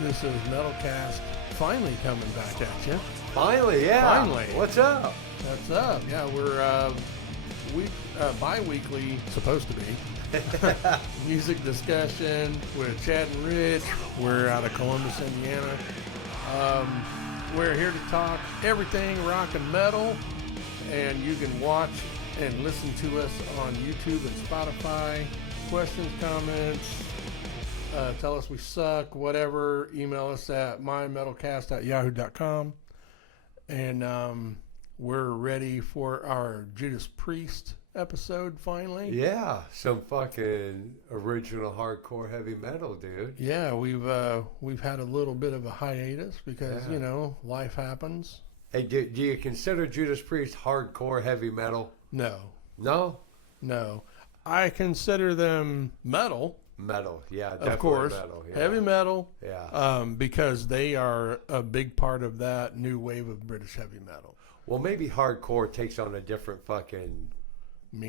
This is Metalcast finally coming back at you. Finally, yeah. Finally. What's up? What's up? Yeah, we're bi-weekly, supposed to be. Music discussion with Chad and Rich. We're out of Columbus, Indiana. We're here to talk everything rock and metal, and you can watch and listen to us on YouTube and Spotify. Questions, comments, tell us we suck, whatever. Email us at mymetalcast@yahoo.com. And we're ready for our Judas Priest episode finally. Yeah, some fucking original hardcore heavy metal, dude. Yeah, we've had a little bit of a hiatus because, you know, life happens. Hey, do you consider Judas Priest hardcore heavy metal? No. No? No. I consider them metal. Metal, yeah, definitely of course. Metal, yeah. Heavy metal. Yeah. Because they are a big part of that new wave of British heavy metal. Well, maybe hardcore takes on a different fucking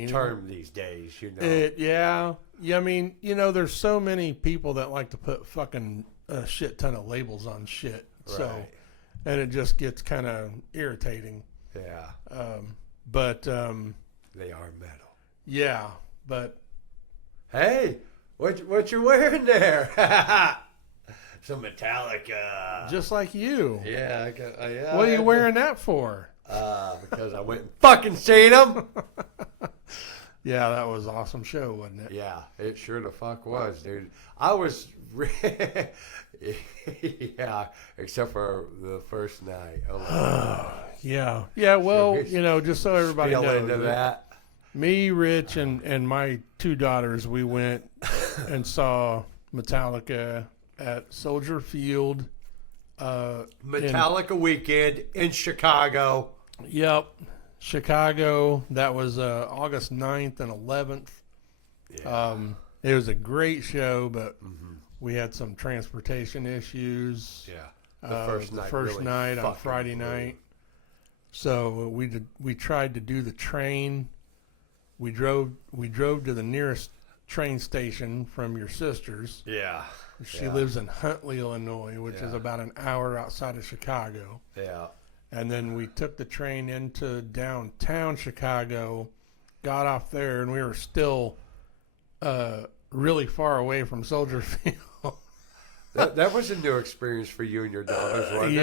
term these days, you know. Yeah, I mean, you know, there's so many people that like to put fucking a shit ton of labels on shit. Right. So, and it just gets kind of irritating. Yeah. But they are metal. Yeah, but hey, what you wearing there? Some Metallica. Just like you. Yeah, yeah. What are you wearing that for? Because I went and fucking seen them. Yeah, that was an awesome show, wasn't it? Yeah, it sure the fuck was, dude. I was, yeah, except for the first night. Oh my God. Yeah. Well, you know, just so everybody knows, into that. Me, Rich, and my two daughters, we went and saw Metallica at Soldier Field. Metallica weekend in Chicago. Yep, Chicago. That was August 9th and 11th. Yeah. It was a great show, but we had some transportation issues. Yeah, the first night on Friday night. So we tried to do the train. We drove to the nearest train station from your sister's. Yeah. She lives in Huntley, Illinois, which is about an hour outside of Chicago. Yeah. And then we took the train into downtown Chicago, got off there, and we were still really far away from Soldier Field. that was a new experience for you and your daughters, wasn't it?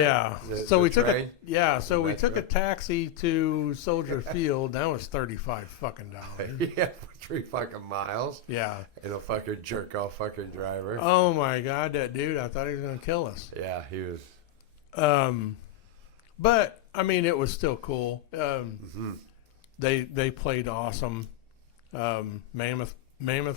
Yeah. So we took a taxi to Soldier Yeah. Field. That was $35 fucking dollars. Yeah, for 3 fucking miles. Yeah. And a fucking jerk off fucking driver. Oh my God, that dude! I thought he was gonna kill us. Yeah, he was. But I mean, it was still cool. They played awesome. Mammoth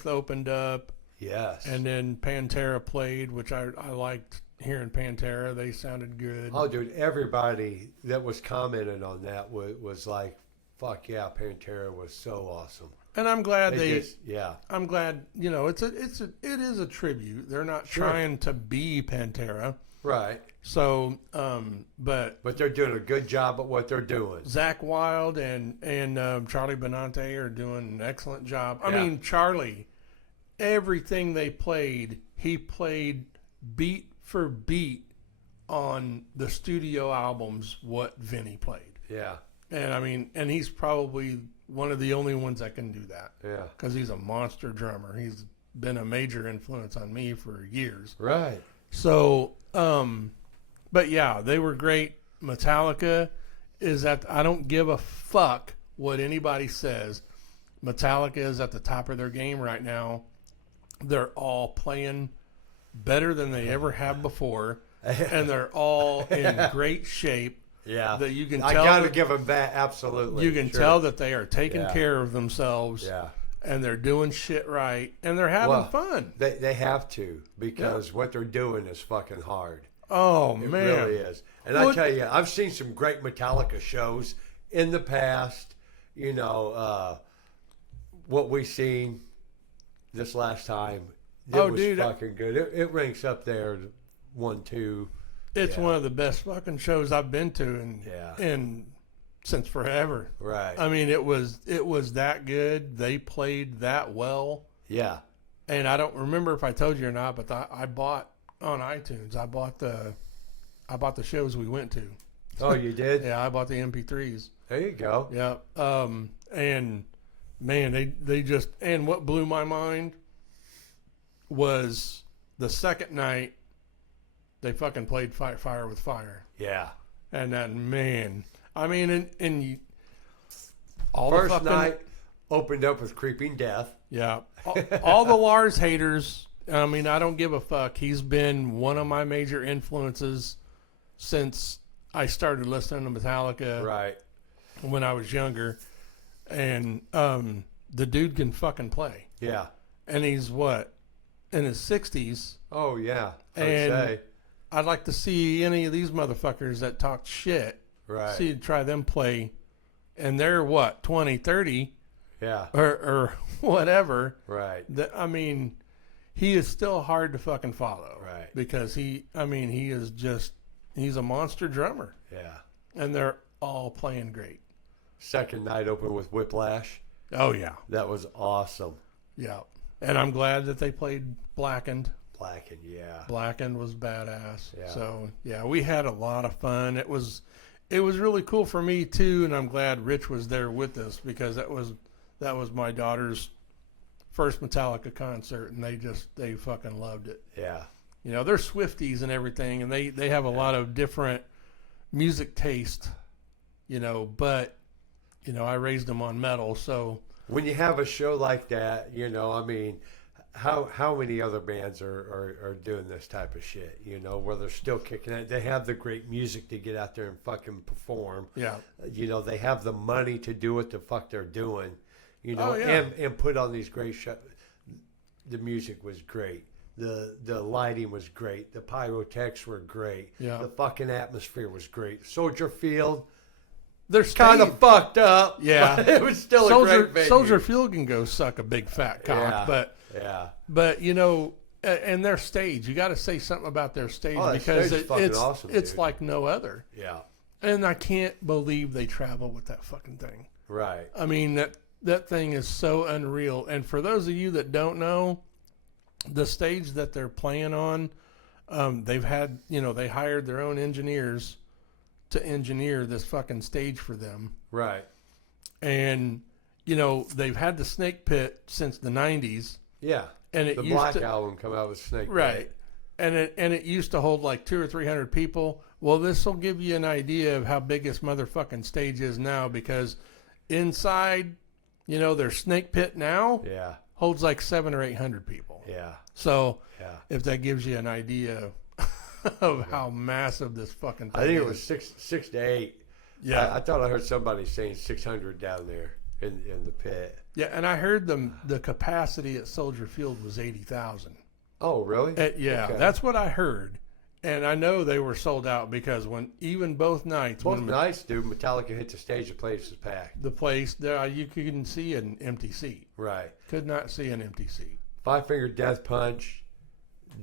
opened up. Yes. And then Pantera played, which I liked hearing Pantera. They sounded good. Oh, dude, everybody that was commenting on that was like, fuck yeah, Pantera was so awesome. And I'm glad I'm glad, you know, it is a tribute. They're not trying to be Pantera. Right. So, but they're doing a good job at what they're doing. Zach Wilde and Charlie Benante are doing an excellent job. I Yeah. mean, Charlie, everything they played, he played beat for beat on the studio albums what Vinny played. Yeah. And I mean, and he's probably one of the only ones that can do that. Yeah. Because he's a monster drummer. He's been a major influence on me for years. Right. So, but yeah, they were great. Metallica is I don't give a fuck what anybody says. Metallica is at the top of their game right now. They're all playing better than they ever have before, and they're all in great shape. Yeah, that you can tell. I got to give them that. Absolutely, you can tell that they are taking care of themselves. Yeah, and they're doing shit right, and they're having fun. They have to, because what they're doing is fucking hard. Oh, it man. It really is. And I tell you, I've seen some great Metallica shows in the past. You know, what we seen this last time, it was fucking good. It ranks up there, 1, 2. It's one of the best fucking shows I've been to in since forever. Right. I mean, it was that good. They played that well. Yeah. And I don't remember if I told you or not, but I bought on iTunes. I bought the shows we went to. Oh, you did? Yeah, I bought the MP3s. There you go. Yeah. And man, they just, and what blew my mind was the second night they fucking played Fight Fire with Fire. Yeah. And that, man, I mean, and you, all First the fucking night opened up with Creeping Death. Yeah. All the Lars haters, I mean, I don't give a fuck. He's been one of my major influences since I started listening to Metallica Right. when I was younger. And the dude can fucking play. Yeah. And he's what? In his 60s. Oh, yeah. I'd And say. I'd like to see any of these motherfuckers that talk shit. Right. See, try them play. And they're what? 20, 30? Yeah. Or whatever. Right. I mean, he is still hard to fucking follow. Right. Because he is just, he's a monster drummer. Yeah. And they're all playing great. Second night opened with Whiplash. Oh, yeah. That was awesome. Yeah. And I'm glad that they played Blackened. Blackened, yeah. Blackened was badass. Yeah. So, yeah, we had a lot of fun. It was really cool for me, too, and I'm glad Rich was there with us because that was my daughter's first Metallica concert, and they fucking loved it. Yeah. You know, they're Swifties and everything, and they have a lot of different music taste, you know, but, you know, I raised them on metal, so. When you have a show like that, you know, I mean, how many other bands are doing this type of shit, you know, where they're still kicking it? They have the great music to get out there and fucking perform. Yeah. You know, they have the money to do what the fuck they're doing, you know, Oh, yeah. and put on these great shows. The music was great. The lighting was great. The pyrotechs were great. Yeah. The fucking atmosphere was great. Soldier Field, They're kind of fucked up. Yeah. But it was still a great venue. Soldier Field can go suck a big fat cock, Yeah. but you know, and their stage, you got to say something about their stage Oh, that because stage is fucking it's awesome, it's dude. like no other. Yeah. And I can't believe they travel with that fucking thing. Right. I mean, that thing is so unreal. And for those of you that don't know, the stage that they're playing on, they've had, you know, they hired their own engineers to engineer this fucking stage for them. Right. And, you know, they've had the Snake Pit since the 90s. Yeah. And it The used Black to, Album come out with Snake Pit. right. And it used to hold like 200 or 300 people. Well, this will give you an idea of how big this motherfucking stage is now because inside, you know, their Snake Pit now Yeah. holds like 700 or 800 people. Yeah. So Yeah. if that gives you an idea of how massive this fucking thing I think is. it was six to eight. Yeah. I thought I heard somebody saying 600 down there in the pit. Yeah, and I heard the capacity at Soldier Field was 80,000. Oh, really? Yeah, Okay. that's what I heard. And I know they were sold out because when even both nights, Both when nights, dude, Metallica hit the stage, the place was packed. the place there, you couldn't see an empty seat. Right. Could not see an empty seat. Five Finger Death Punch,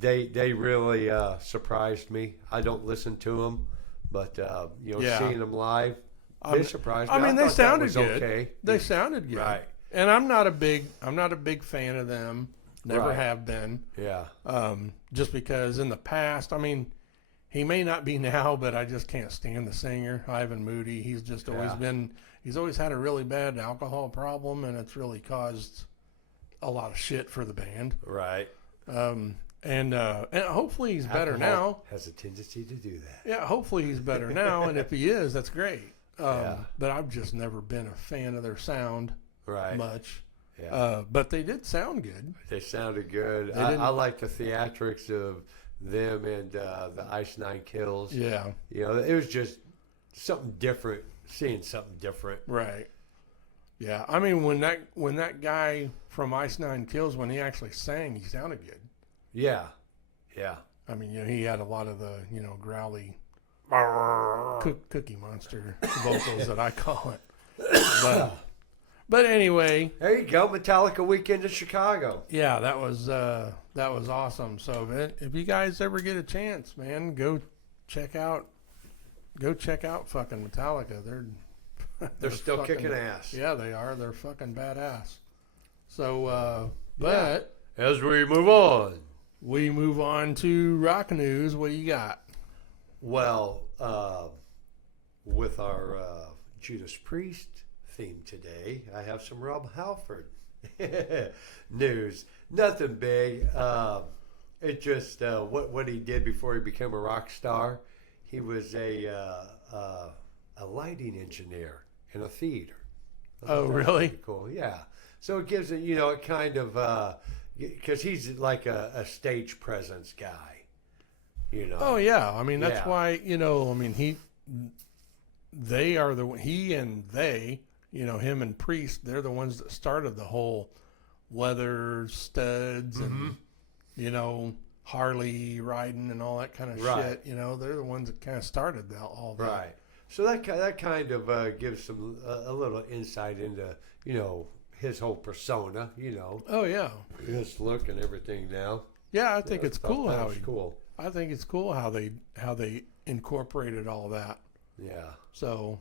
they really surprised me. I don't listen to them, but you know, Yeah. seeing them live, they surprised me. I mean, they thought that sounded was good. Okay. They sounded good. Right. And I'm not a big fan of them. Never Right. have been. Yeah. Just because in the past, I mean, he may not be now, but I just can't stand the singer, Ivan Moody. He's just always he's always had a really bad alcohol problem, and it's really caused a lot of shit for the band. Right. And hopefully he's better Alcohol now. has a tendency to do that. Yeah, hopefully he's better now, and if he is, that's great. Yeah. But I've just never been a fan of their sound Right. much. Yeah. But they did sound good. They sounded good. They I didn't- like the theatrics of them and the Ice Nine Kills. Yeah, You know, it was just something different, seeing something different. right. Yeah, I mean when that guy from Ice Nine Kills, when he actually sang, he sounded good. Yeah. Yeah. I mean, you know, he had a lot of the, you know, growly cookie monster vocals that I call it. But anyway, There you go, Metallica weekend in Chicago. yeah, that was awesome. So if you guys ever get a chance, man, go check out fucking Metallica. They're still fucking- kicking ass. Yeah, they are. They're fucking badass. So, but As we move on. we move on to rock news. What do you got? Well, with our Judas Priest theme today, I have some Rob Halford news. Nothing big. It just what he did before he became a rock star. He was a lighting engineer in a theater. Oh, really? Cool. Yeah. So it gives it, it kind of because he's like a stage presence guy. Oh yeah. I mean, that's Yeah. why I mean he and they, him and Priest, they're the ones that started the whole leather studs and Harley riding and all that kind of Right. shit. They're the ones that kind of started all that. Right. So that kind of gives some a little insight into his whole persona. Oh yeah. His look and everything now. Yeah, I think Yeah, it's thought cool that how was cool. I think it's cool how they incorporated all that. Yeah. So,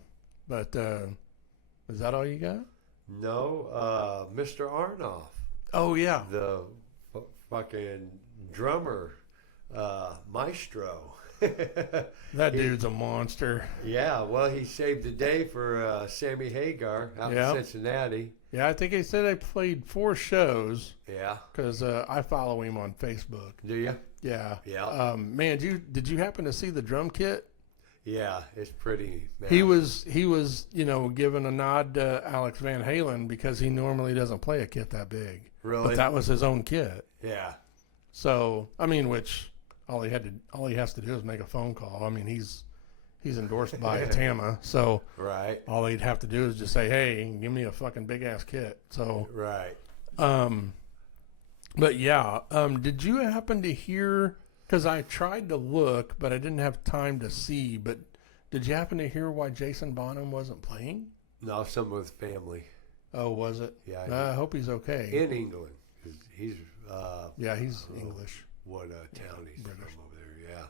but is that all you got? No, Mr. Arnoff, Oh yeah. the fucking drummer, maestro. That dude's a monster. Yeah, well, he saved the day for Sammy Hagar out Yeah. in Cincinnati. Yeah, I think they said they played 4 shows Yeah. because I follow him on Facebook. Do you? Yeah. Yeah. Man, did you happen to see the drum kit? Yeah, it's pretty. He massive. was giving a nod to Alex Van Halen because he normally doesn't play a kit that big. Really? But that was his own kit. Yeah. So I mean, which all he has to do is make a phone call. I mean, he's endorsed by Tama, so Right. all he'd have to do is just say, "Hey, give me a fucking big ass kit." So, Right. but yeah, did you happen to hear? Because I tried to look, but I didn't have time to see. But did you happen to hear why Jason Bonham wasn't playing? No, some with family. Oh, was it? Yeah. I hope he's okay. In England. He's Yeah, he's English. what town he's British. from over there. Yeah.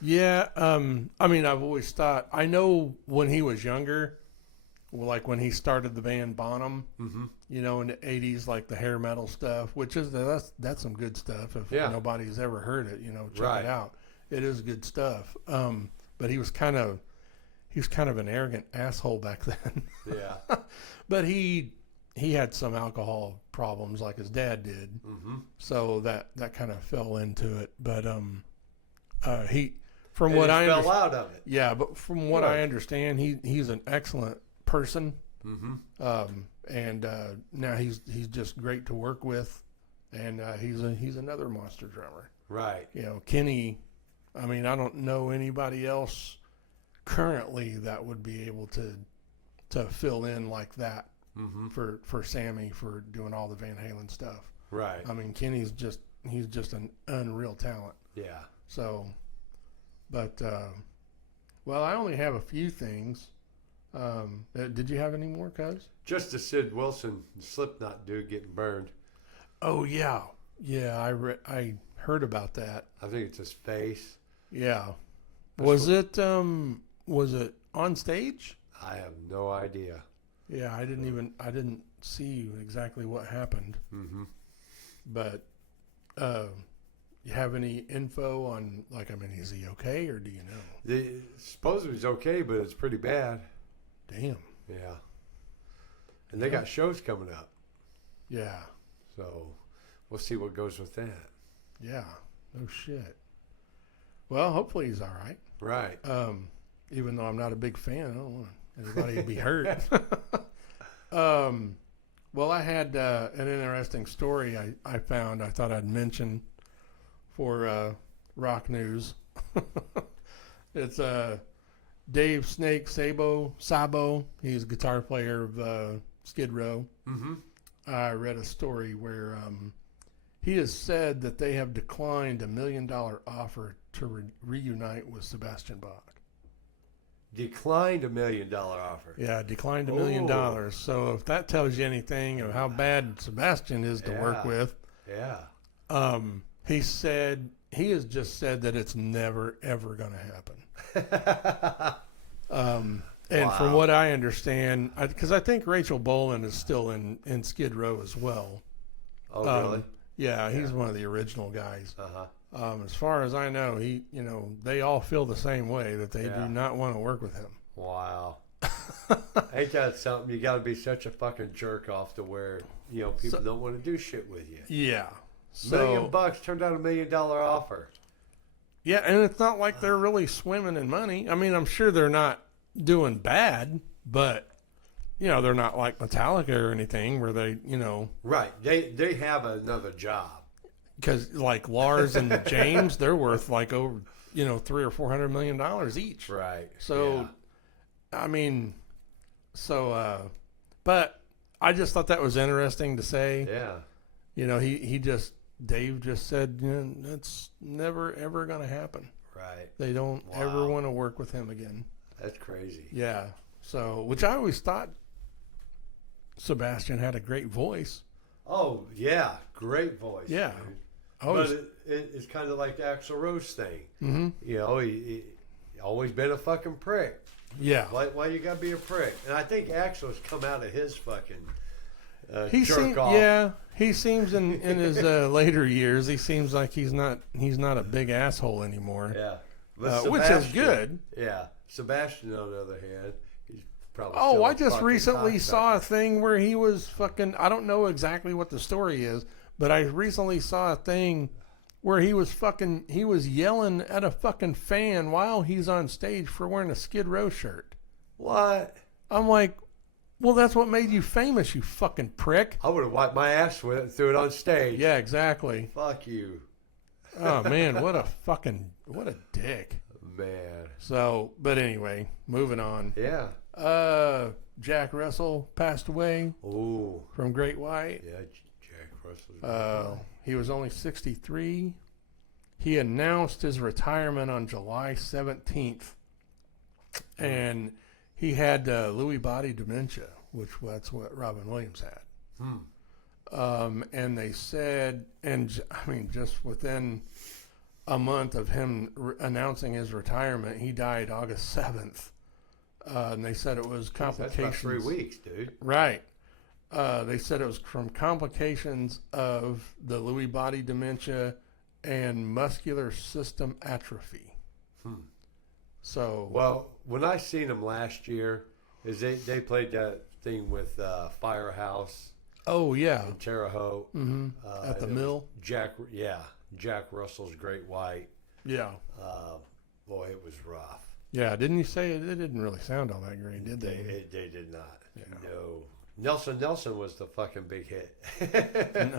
Yeah, I mean, I've always thought. I know when he was younger, like when he started the band Bonham, Mm-hmm. in the '80s, like the hair metal stuff, which is that's some good stuff. If Yeah. nobody's ever heard it, check Right. it out. It is good stuff. But he was kind of an arrogant asshole back then. Yeah. But he had some alcohol problems, like his dad did. Mm-hmm. So that kind of fell into it. But he, from And what he I fell understand, out of it. yeah. But from what I understand, he's an excellent person. Mm-hmm. And now he's just great to work with, and he's another monster drummer. Right. Kenny. I mean, I don't know anybody else currently that would be able to fill in like that Mm-hmm. for Sammy for doing all the Van Halen stuff. Right. I mean, Kenny's just an unreal talent. Yeah. So, but well, I only have a few things. Did you have any more, cuz? Just the Sid Wilson Slipknot dude getting burned. Oh yeah, I heard about that. I think it's his face. Yeah, That's was it on stage? I have no idea. Yeah, I didn't see exactly what happened. Mm-hmm. But you have any info on, like, I mean, is he okay, or do you know? Supposedly he's okay, but it's pretty bad. Damn. Yeah. And they got shows coming up. Yeah. So we'll see what goes with that. Yeah. No shit. Well, hopefully he's all right. Right. Even though I'm not a big fan, I don't want anybody to be hurt. Well, I had an interesting story I found. I thought I'd mention for rock news. It's Dave Snake Sabo. He's a guitar player of Skid Row. Mm-hmm. I read a story where he has said that they have declined $1 million offer to reunite with Sebastian Bach. Declined $1 million offer. Yeah, declined $1 million. So if that tells you anything of how bad Sebastian is to work with, Yeah. he has just said that it's never ever going to happen. And from what I understand, because I think Rachel Bolan is still in Skid Row as well. Oh, really? Yeah, he's one of the original guys. Uh-huh. As far as I know, they all feel the same way, that they Yeah. do not want to work with him. Wow. Ain't that something? You got to be such a fucking jerk off to where, people don't want to do shit with you. Yeah. $1 million turned out $1 million offer. Yeah, and it's not like they're really swimming in money. I mean, I'm sure they're not doing bad, but they're not like Metallica or anything where they, Right. They have another job. Because like Lars and James, they're worth like over, $300 or $400 million each. Right. So, yeah. I mean, but I just thought that was interesting to say. Yeah. Dave just said, that's never, ever going to happen. Right. They don't ever want to work with him again. That's crazy. Yeah. So, which I always thought Sebastian had a great voice. Oh, yeah. Great voice. Yeah. But it's kind of like the Axl Rose thing. Mm-hmm. He always been a fucking prick. Yeah. Why you got to be a prick? And I think Axl's come out of his fucking jerk off. Yeah. He seems in his later years, he seems like he's not a big asshole anymore. Yeah. Which is good. Yeah. Sebastian, on the other hand, he's probably Oh, I just recently saw a thing where he was fucking, I don't know exactly what the story is, but I recently saw a thing where he was yelling at a fucking fan while he's on stage for wearing a Skid Row shirt. What? I'm like, well, that's what made you famous, you fucking prick. I would have wiped my ass with it and threw it on stage. Yeah, exactly. Fuck you. Oh, man, what a dick. Man. So, but anyway, moving on. Yeah. Jack Russell passed away. Ooh. From Great White. Yeah, Jack Russell. He was only 63. He announced his retirement on July 17th. And he had Lewy body dementia, that's what Robin Williams had. And they said, just within a month of him announcing his retirement, he died August 7th. And they said it was complications. That's about 3 weeks, dude. Right. They said it was from complications of the Lewy body dementia and muscular system atrophy. So, well, when I seen him last year, they played that thing with Firehouse. Oh yeah, in Terre Haute. Mm-hmm. At the mill. Jack Russell's Great White. Yeah. Boy, it was rough. Yeah, didn't you say it didn't really sound all that great, did they? They did not. Yeah. No. Nelson was the fucking big hit.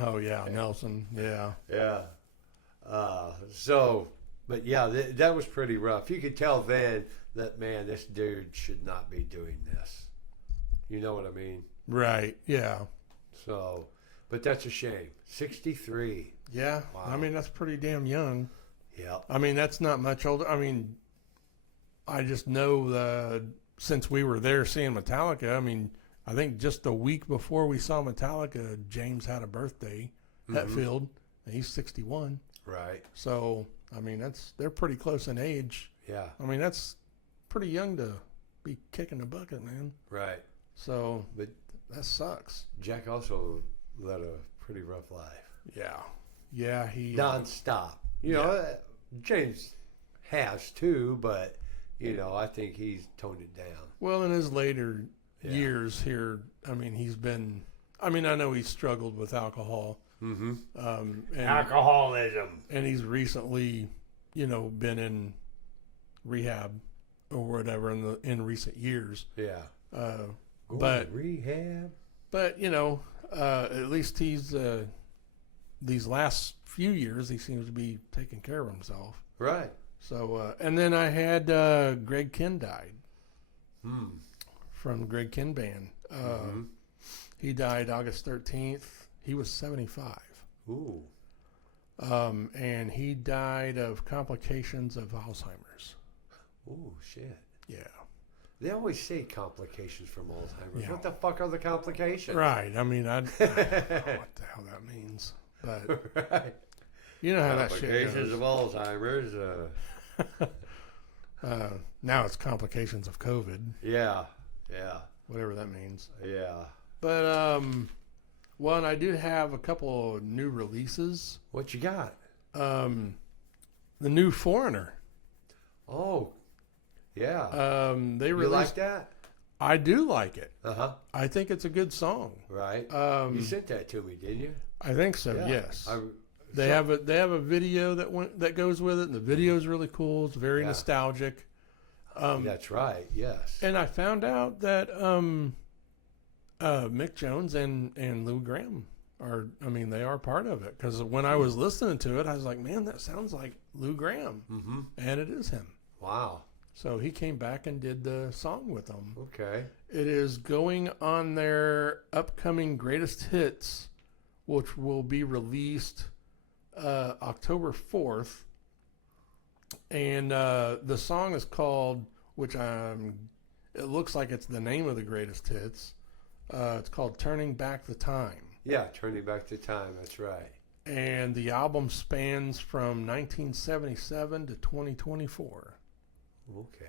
Oh yeah, Nelson. Yeah. Yeah. But yeah, that was pretty rough. You could tell then that, man, this dude should not be doing this. You know what I mean? Right. Yeah. So, but that's a shame. 63. Yeah. Wow. I mean, that's pretty damn young. Yeah. I mean, that's not much older. I mean, I just know since we were there seeing Metallica, I mean, I think just the week before we saw Metallica, James had a birthday, Hetfield, and he's 61. Right. So, I mean, they're pretty close in age. Yeah. I mean, that's pretty young to be kicking the bucket, man. Right. So, but that sucks. Jack also led a pretty rough life. Yeah. Yeah, he... Non-stop. You know, James has too, but, I think he's toned it down. Well, in his later years here, I mean, I know he's struggled with alcohol. Mm-hmm. And alcoholism. And he's recently, been in rehab or whatever in recent years. Yeah. But rehab. But at least he's these last few years he seems to be taking care of himself. Right. So and then I had Greg Kihn died. From Greg Kihn Band. He died August 13th. He was 75. Ooh. And he died of complications of Alzheimer's. Ooh, shit. Yeah. They always say complications from Alzheimer's. Yeah. What the fuck are the complications? Right. I mean, I don't know what the hell that means. But right. You know how that shit goes. Complications of Alzheimer's. Now it's complications of COVID. Yeah. Yeah. Whatever that means. Yeah. But Well, and I do have a couple of new releases. What you got? The new Foreigner. Oh, yeah. They You released. like that? I do like it. Uh-huh. I think it's a good song. Right. You sent that to me, didn't you? I think so. Yeah. Yes. They have a video that goes with it, and the video is really cool. It's very nostalgic. That's right. Yes. And I found out that Mick Jones and Lou Gramm they are part of it, because when I was listening to it, I was like, man, that sounds like Lou Gramm, and it is him. Wow. So he came back and did the song with them. Okay. It is going on their upcoming greatest hits, which will be released October 4th. And the song is called, it looks like it's the name of the greatest hits. It's called Turning Back the Time. Yeah, Turning Back the Time. That's right. And the album spans from 1977 to 2024. Okay.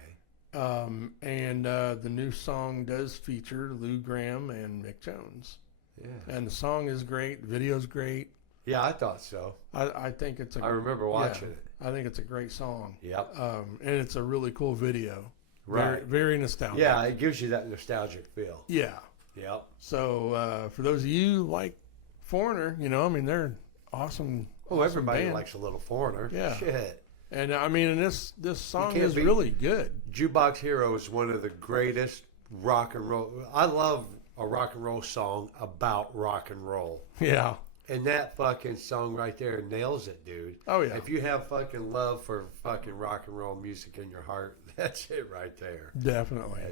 And the new song does feature Lou Gramm and Mick Jones. Yeah. And the song is great. The video's great. Yeah, I thought so. I think it's I remember watching it. I think it's a great song. Yep. And it's a really cool video. Right. Very nostalgic. Yeah, it gives you that nostalgic feel. Yeah. Yep. So for those of you like Foreigner, they're awesome. Oh, awesome everybody band. likes a little Foreigner. Yeah. Shit. And and this song can't is beat- really good. Jukebox Hero is one of the greatest rock and roll. I love a rock and roll song about rock and roll. Yeah. And that fucking song right there nails it, dude. Oh yeah. If you have fucking love for fucking rock and roll music in your heart, that's it right there. Definitely.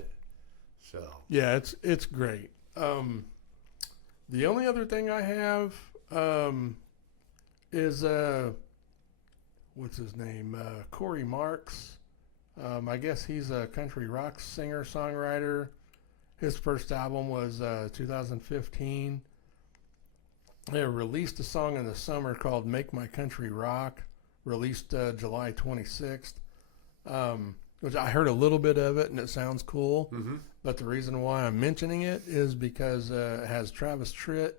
So. Yeah, it's great. The only other thing I have is what's his name? Corey Marks. I guess he's a country rock singer songwriter. His first album was 2015. They released a song in the summer called "Make My Country Rock," released July 26th. Which I heard a little bit of it and it sounds cool. Mm-hmm. But the reason why I'm mentioning it is because it has Travis Tritt.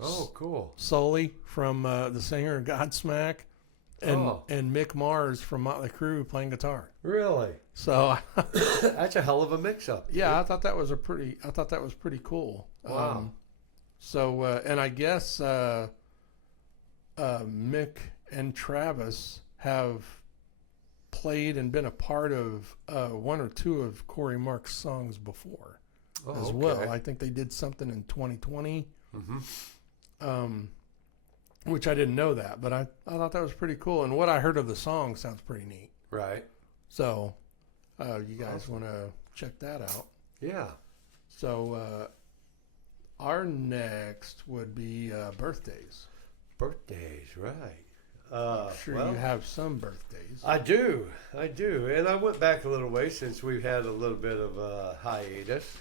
Oh, cool. SULLY from the singer GODSMACK, and Mick Mars from Motley Crue playing guitar. Really? So That's a hell of a mix-up. yeah, I thought that was pretty cool. Wow. And I guess Mick and Travis have played and been a part of one or two of Corey Marks' songs before as well. I think they did something in 2020, which I didn't know that, but I thought that was pretty cool. And what I heard of the song sounds pretty neat. Right. So you guys want to check that out. Yeah. So our next would be birthdays. Birthdays, right. Sure, you have some birthdays. I do. And I went back a little way since we've had a little bit of a hiatus.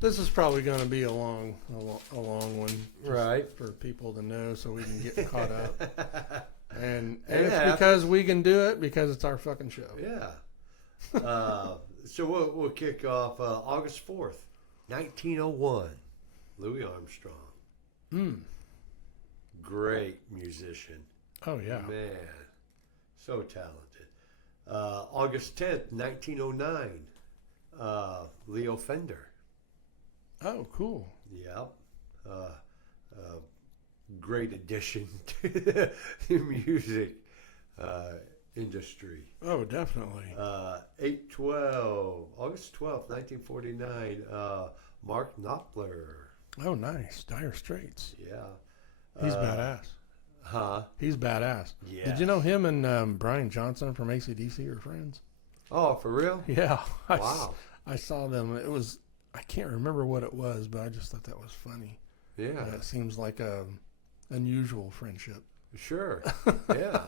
This is probably going to be a long one, just right? for people to know, so we can get caught up. And It it's happens. because we can do it because it's our fucking show. Yeah. So we'll kick off August 4th, 1901. Louis Armstrong. Great musician. Oh yeah. Man, so talented. August 10th, 1909. Leo Fender. Oh, cool. Yep. Great addition to the music industry. Oh, definitely. August 12th, 1949. Mark Knopfler. Oh, nice. Dire Straits. Yeah. He's badass. Huh? He's badass. Yeah. Did you know him and Brian Johnson from AC/DC are friends? Oh, for real? Yeah. Wow. I saw them. I can't remember what it was, but I just thought that was funny. Yeah. It seems like a unusual friendship. Sure. Yeah.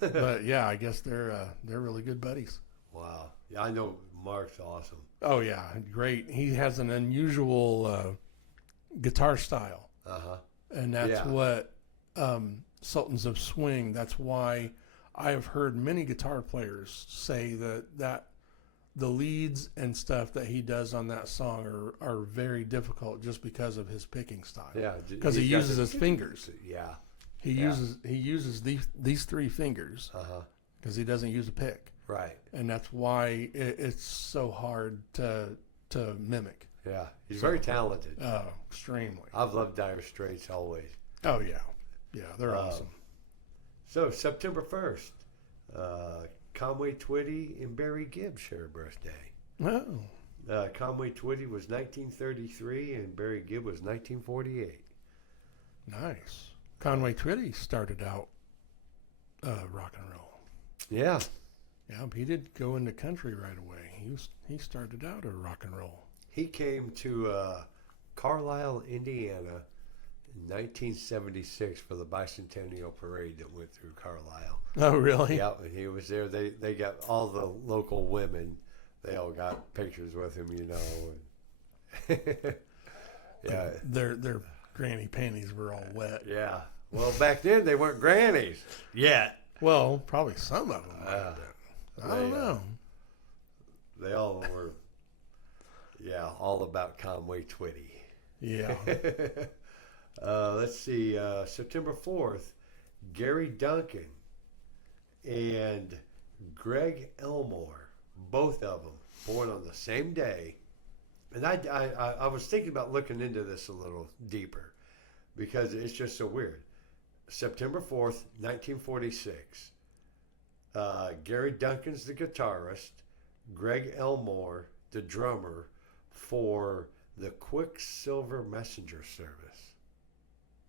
But yeah, I guess they're really good buddies. Wow. Yeah, I know Mark's awesome. Oh yeah, great. He has an unusual guitar style, and that's what Sultans of Swing. That's why I have heard many guitar players say that the leads and stuff that he does on that song are very difficult just because of his picking style. Yeah, because he uses his fingers. Yeah, he uses these three fingers because he doesn't use a pick. Right, and that's why it's so hard to mimic. Yeah, he's very talented. Oh, extremely. I've loved Dire Straits always. Oh yeah, they're awesome. So September 1st, Conway Twitty and Barry Gibb share a birthday. Oh. Conway Twitty was 1933 and Barry Gibb was 1948. Nice. Conway Twitty started out rock and roll. Yeah. Yeah, but he did go into country right away. He started out a rock and roll. He came to Carlisle, Indiana in 1976 for the bicentennial parade that went through Carlisle. Oh, really? Yeah, and he was there. They got all the local women. They all got pictures with him, you know. And yeah, their granny panties were all wet. Yeah. Well, back then they weren't grannies yet. Well, probably some of them. Might have been. I don't know. They all were. Yeah, all about Conway Twitty. Yeah. Let's see. September 4th, Gary Duncan and Greg Elmore, both of them born on the same day. And I was thinking about looking into this a little deeper because it's just so weird. September 4th, 1946. Gary Duncan's the guitarist. Greg Elmore, the drummer for the Quicksilver Messenger Service.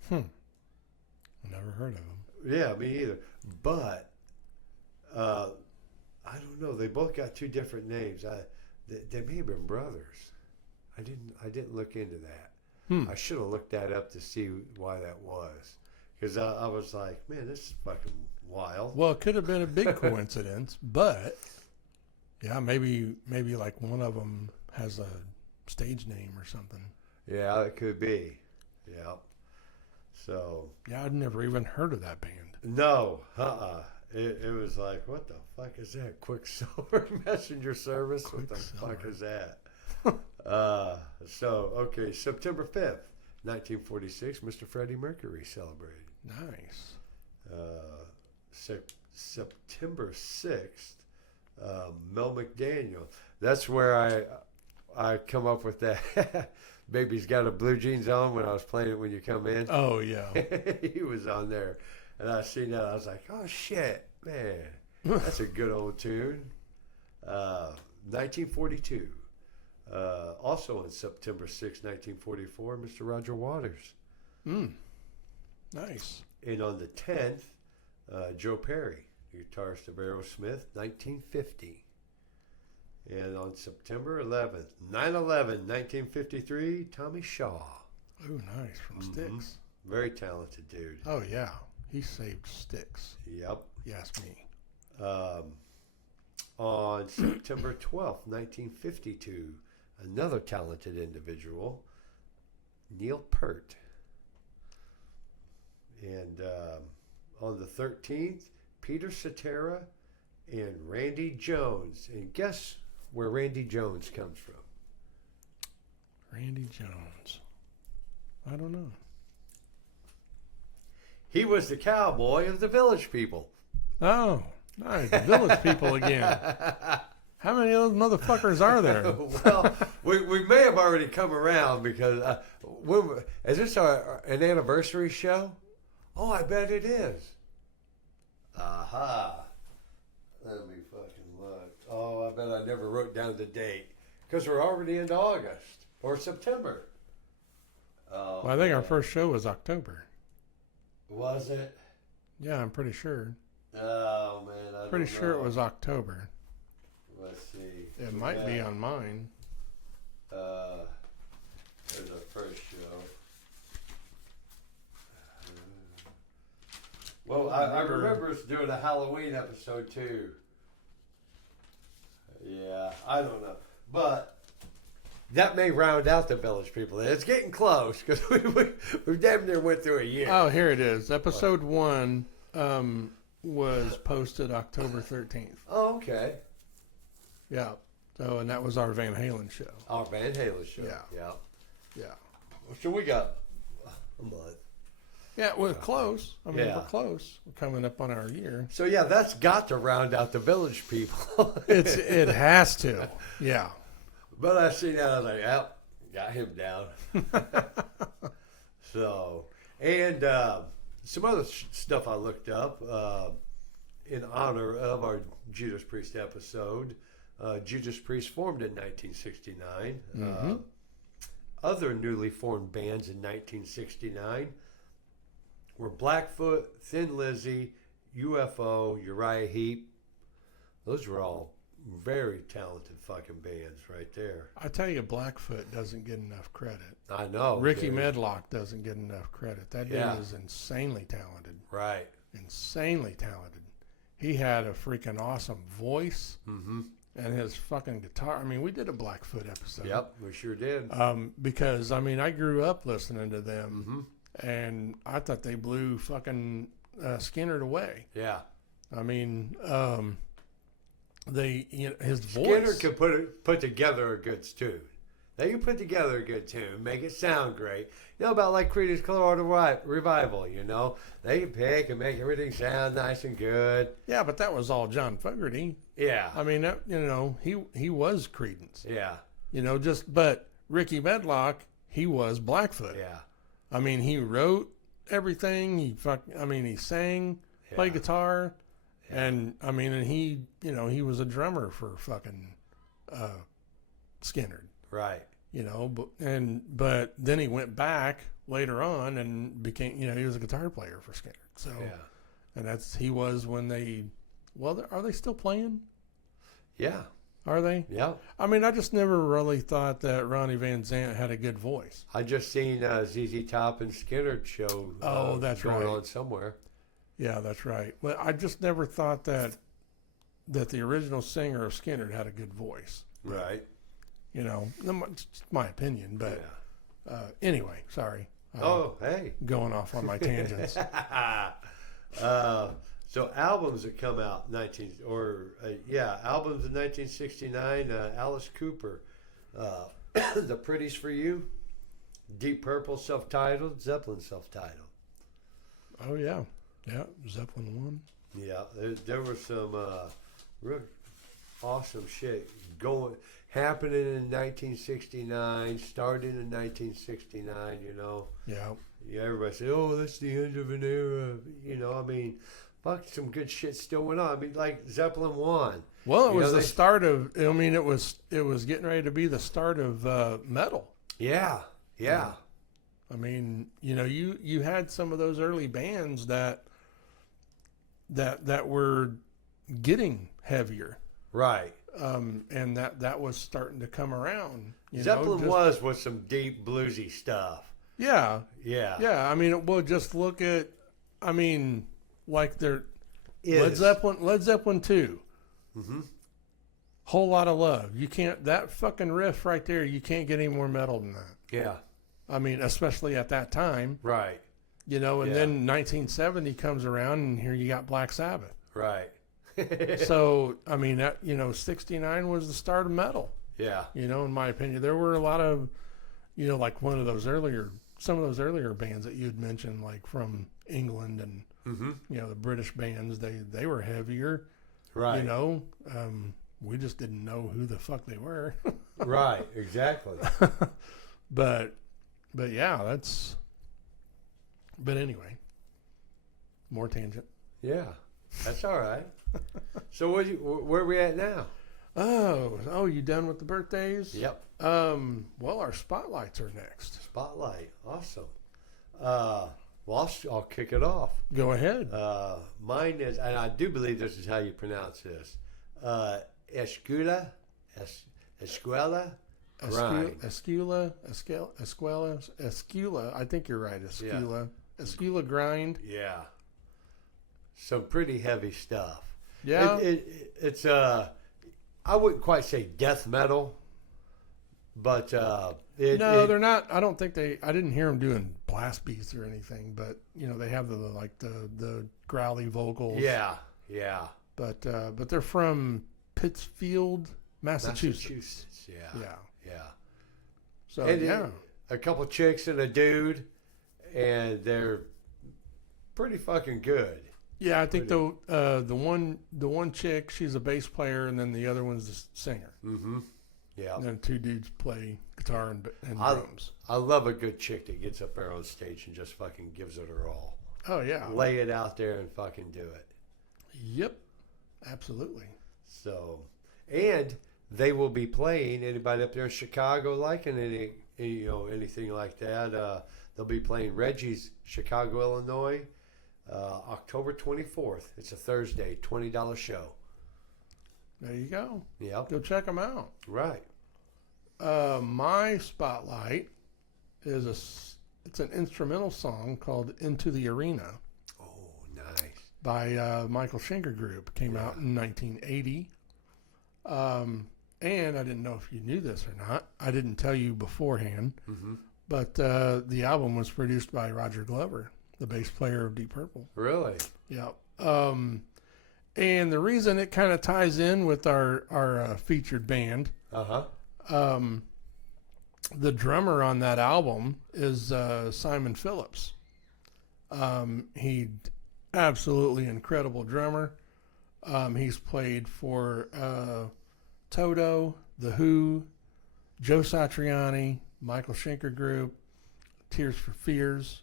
Never heard of them. Yeah, me either. But I don't know. They both got two different names. They may have been brothers. I didn't look into that. I should have looked that up to see why that was. Because I was like, man, this is fucking wild. Well, it could have been a big coincidence, but yeah, maybe like one of them has a stage name or something. Yeah, it could be. Yeah. So. Yeah, I'd never even heard of that band. No, It was like, what the fuck is that? Quicksilver Messenger Service? What the fuck is that? Okay, September 5th, 1946, Mr. Freddie Mercury celebrated. Nice. September 6th, Mel McDaniel. That's where I come up with that. Baby's Got a Blue Jeans On when I was playing it when you come in. Oh, yeah. He was on there. And I seen that. I was like, oh, shit, man. That's a good old tune. 1942. Also on September 6, 1944, Mr. Roger Waters. Nice. And on the 10th, Joe Perry, guitarist of Aerosmith, 1950. And on September 11th, 9/11, 1953, Tommy Shaw. Oh, nice. From Styx. Very talented dude. Oh, yeah. He saved Styx. Yep. Yes, me. On September 12th, 1952, another talented individual, Neil Peart. And on the 13th, Peter Cetera and Randy Jones. And guess where Randy Jones comes from? Randy Jones. I don't know. He was the cowboy of the Village People. Oh, nice. The Village People again. How many of those motherfuckers are there? Well, we may have already come around because is this an anniversary show? Oh, I bet it is. Aha. Let me fucking look. Oh, I bet I never wrote down the date because we're already into August or September. Oh, well, I think our first show was October. Was it? Yeah, I'm pretty sure. Oh, man. I pretty don't sure know. it was October. Let's see. It might be on mine. There's our first show. Well, I remember us doing a Halloween episode too. Yeah, I don't know. But that may round out the Village People. It's getting close because we damn near went through a year. Oh, here it is. Episode 1 was posted October 13th. Oh, okay. Yeah. So, and that was our Van Halen show. Our Van Halen show. Yeah. Yeah. Yeah. So we got a month. Yeah, we're close. I mean, Yeah. we're close. We're coming up on our year. So yeah, that's got to round out the village people. It has to. Yeah. But I see that, I was like, yep, got him down. So, and some other stuff I looked up in honor of our Judas Priest episode. Judas Priest formed in 1969. Other newly formed bands in 1969 were Blackfoot, Thin Lizzy, UFO, Uriah Heep. Those were all very talented fucking bands right there. I tell you, Blackfoot doesn't get enough credit. I know. Ricky dude. Medlock doesn't get enough credit. That dude is insanely talented. Right. Insanely talented. He had a freaking awesome voice. And his fucking guitar. I mean, we did a Blackfoot episode. Yep, we sure did. Because, I mean, I grew up listening to them. And I thought they blew fucking Skinner away. Yeah. I mean, his voice. Skinner could put together a good tune. They can put together a good tune, make it sound great. You know, about like Creedence Clearwater Revival, you know. They can pick and make everything sound nice and good. Yeah, but that was all John Fogerty. Yeah. I mean, he was Creedence. Yeah. But Ricky Medlock, he was Blackfoot. Yeah. I mean, he wrote everything. He sang, played guitar. Yeah. And I mean, and he was a drummer for fucking Skinner. Right. But then he went back later on and became, he was a guitar player for Skinner. So, and he was when are they still playing? Yeah. Are they? Yeah. I mean, I just never really thought that Ronnie Van Zant had a good voice. I just seen ZZ Top and Skinner show. That's going on somewhere. Yeah, that's right. Well, I just never thought that the original singer of Skinner had a good voice. Right. It's just my opinion, but anyway, sorry. Hey. Going off on my tangents. So albums that come out albums in 1969. Alice Cooper, The Pretties for You, Deep Purple self-titled, Zeppelin self-titled. Oh yeah, Zeppelin 1. Yeah, there was some real awesome shit happening in 1969, starting in 1969. Yeah, everybody said, "Oh, that's the end of an era." I mean. Fuck, some good shit still went on. I mean, like Zeppelin 1. Well, it was the start of. I mean, it was getting ready to be the start of metal. Yeah. I mean, you had some of those early bands that were getting heavier, right? And that was starting to come around. Zeppelin was with some deep bluesy stuff. Yeah. I mean, just look at. I mean. Like Led Zeppelin 2. Whole Lot of Love. You can't, that fucking riff right there, you can't get any more metal than that. Yeah. I mean, especially at that time. Right. And then 1970 comes around and here you got Black Sabbath. Right. So, I mean, that, 69 was the start of metal. Yeah. In my opinion, there were a lot of, like some of those earlier bands that you'd mentioned, like from England and, the British bands, they were heavier. Right. We just didn't know who the fuck they were. Right, exactly. But yeah, but anyway, more tangent. Yeah, that's all right. So where are we at now? Oh, you done with the birthdays? Yep. Well, our spotlights are next. Spotlight, awesome. Well, I'll kick it off. Go ahead. Mine is, and I do believe this is how you pronounce this, ESCUELA, grind. ESCUELA. I think you're right. ESCUELA grind. Yeah. Some pretty heavy stuff. Yeah. It's I wouldn't quite say death metal, but they're not. I don't think I didn't hear them doing blast beats or anything, but they have the growly vocals. Yeah. But they're from Pittsfield, Massachusetts. Yeah. Yeah. Yeah. So And yeah. a couple chicks and a dude, and they're pretty fucking good. Yeah, I think the one chick, she's a bass player, and then the other one's the singer. Mm-hmm. Yeah. And then two dudes play guitar and drums. I love a good chick that gets up there on stage and just fucking gives it her all. Oh yeah. Lay it out there and fucking do it. Yep. Absolutely. So, and they will be playing. Anybody up there in Chicago liking anything like that? They'll be playing Reggie's, Chicago, Illinois, October 24th. It's a Thursday, $20 show. There you go. Yep. Go check them out. Right. My spotlight is it's an instrumental song called "Into the Arena." Oh, nice. By Michael Schenker Group. Came out in 1980. And I didn't know if you knew this or not. I didn't tell you beforehand. Mm-hmm. But the album was produced by Roger Glover, the bass player of Deep Purple. Really? Yeah. And the reason it kind of ties in with our featured band, the drummer on that album is Simon Phillips. He absolutely incredible drummer. He's played for Toto, The Who, Joe Satriani, Michael Schenker Group, Tears for Fears,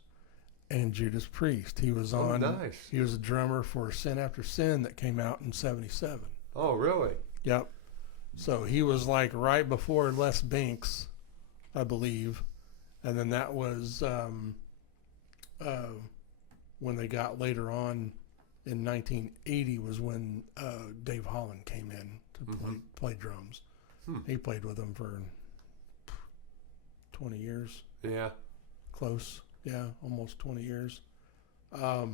and Judas Priest. He was on. Nice. He was a drummer for Sin After Sin that came out in '77. Oh, really? Yep. So he was like right before Les Binks, I believe, and then that was when they got later on in 1980 was when Dave Holland came in to play drums. He played with them for 20 years. Yeah. Close. Yeah, almost 20 years. Yeah,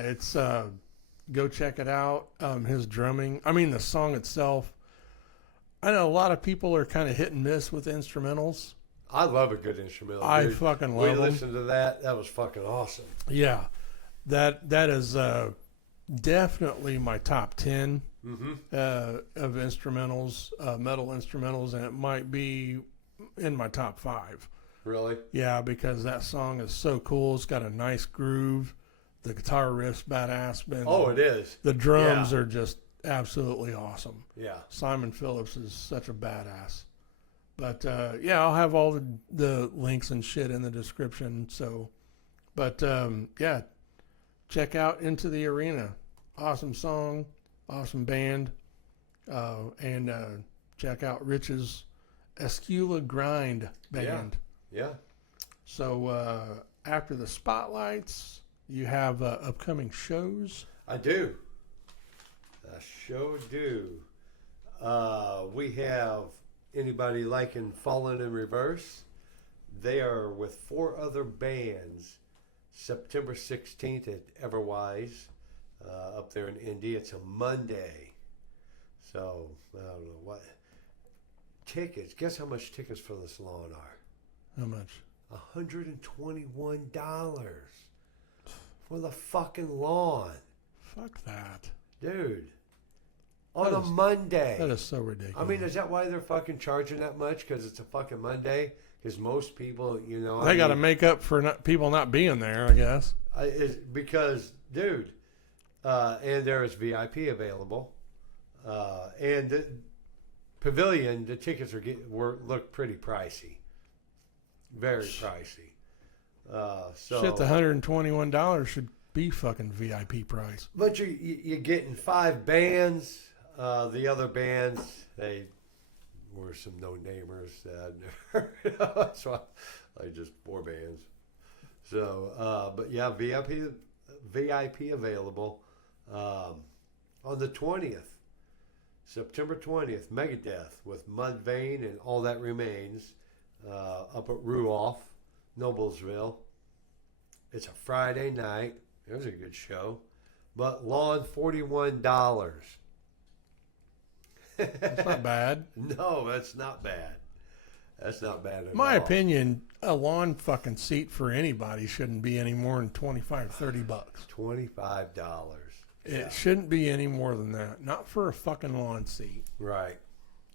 it's go check it out. His drumming. I mean, the song itself. I know a lot of people are kind of hit and miss with instrumentals. I love a good instrumental. I fucking love them. We listened to that. That was fucking awesome. Yeah, that is definitely my top 10 of instrumentals, metal instrumentals, and it might be in my top 5. Really? Yeah, because that song is so cool. It's got a nice groove. The guitar riff's badass. It is. The drums are just absolutely awesome. Yeah. Simon Phillips is such a badass. But I'll have all the links and shit in the description. So, but check out Into the Arena. Awesome song, awesome band, and check out Rich's ESCUELA Grind band. Yeah. So after the spotlights, you have upcoming shows. I do. I sure do. We have anybody liking Fallen in Reverse. They are with 4 other bands. September 16th at Everwise up there in Indy. It's a Monday. So, I don't know what. Tickets. Guess how much tickets for the salon are? How much? $121 for the fucking lawn. Fuck that. Dude. On a Monday. That is so ridiculous. I mean, is that why they're fucking charging that much? Because it's a fucking Monday? Because most people, they got to make up for people not being there, I guess. Because, dude, and there is VIP available. And the Pavilion, the tickets look pretty pricey. Very pricey. Shit, the $121 should be fucking VIP price. But you're getting 5 bands. The other bands, they were some no-namers that I'd never heard of. So I just 4 bands. So, but yeah, VIP available. On the 20th, September 20th, Megadeth with Mudvayne and All That Remains up at Ruoff, Noblesville. It's a Friday night. It was a good show. But lawn, $41. That's not bad. No, that's not bad. That's not bad at all. My opinion, a lawn fucking seat for anybody shouldn't be any more than $25, $30. $25. It shouldn't be any more than that. Not for a fucking lawn seat. Right.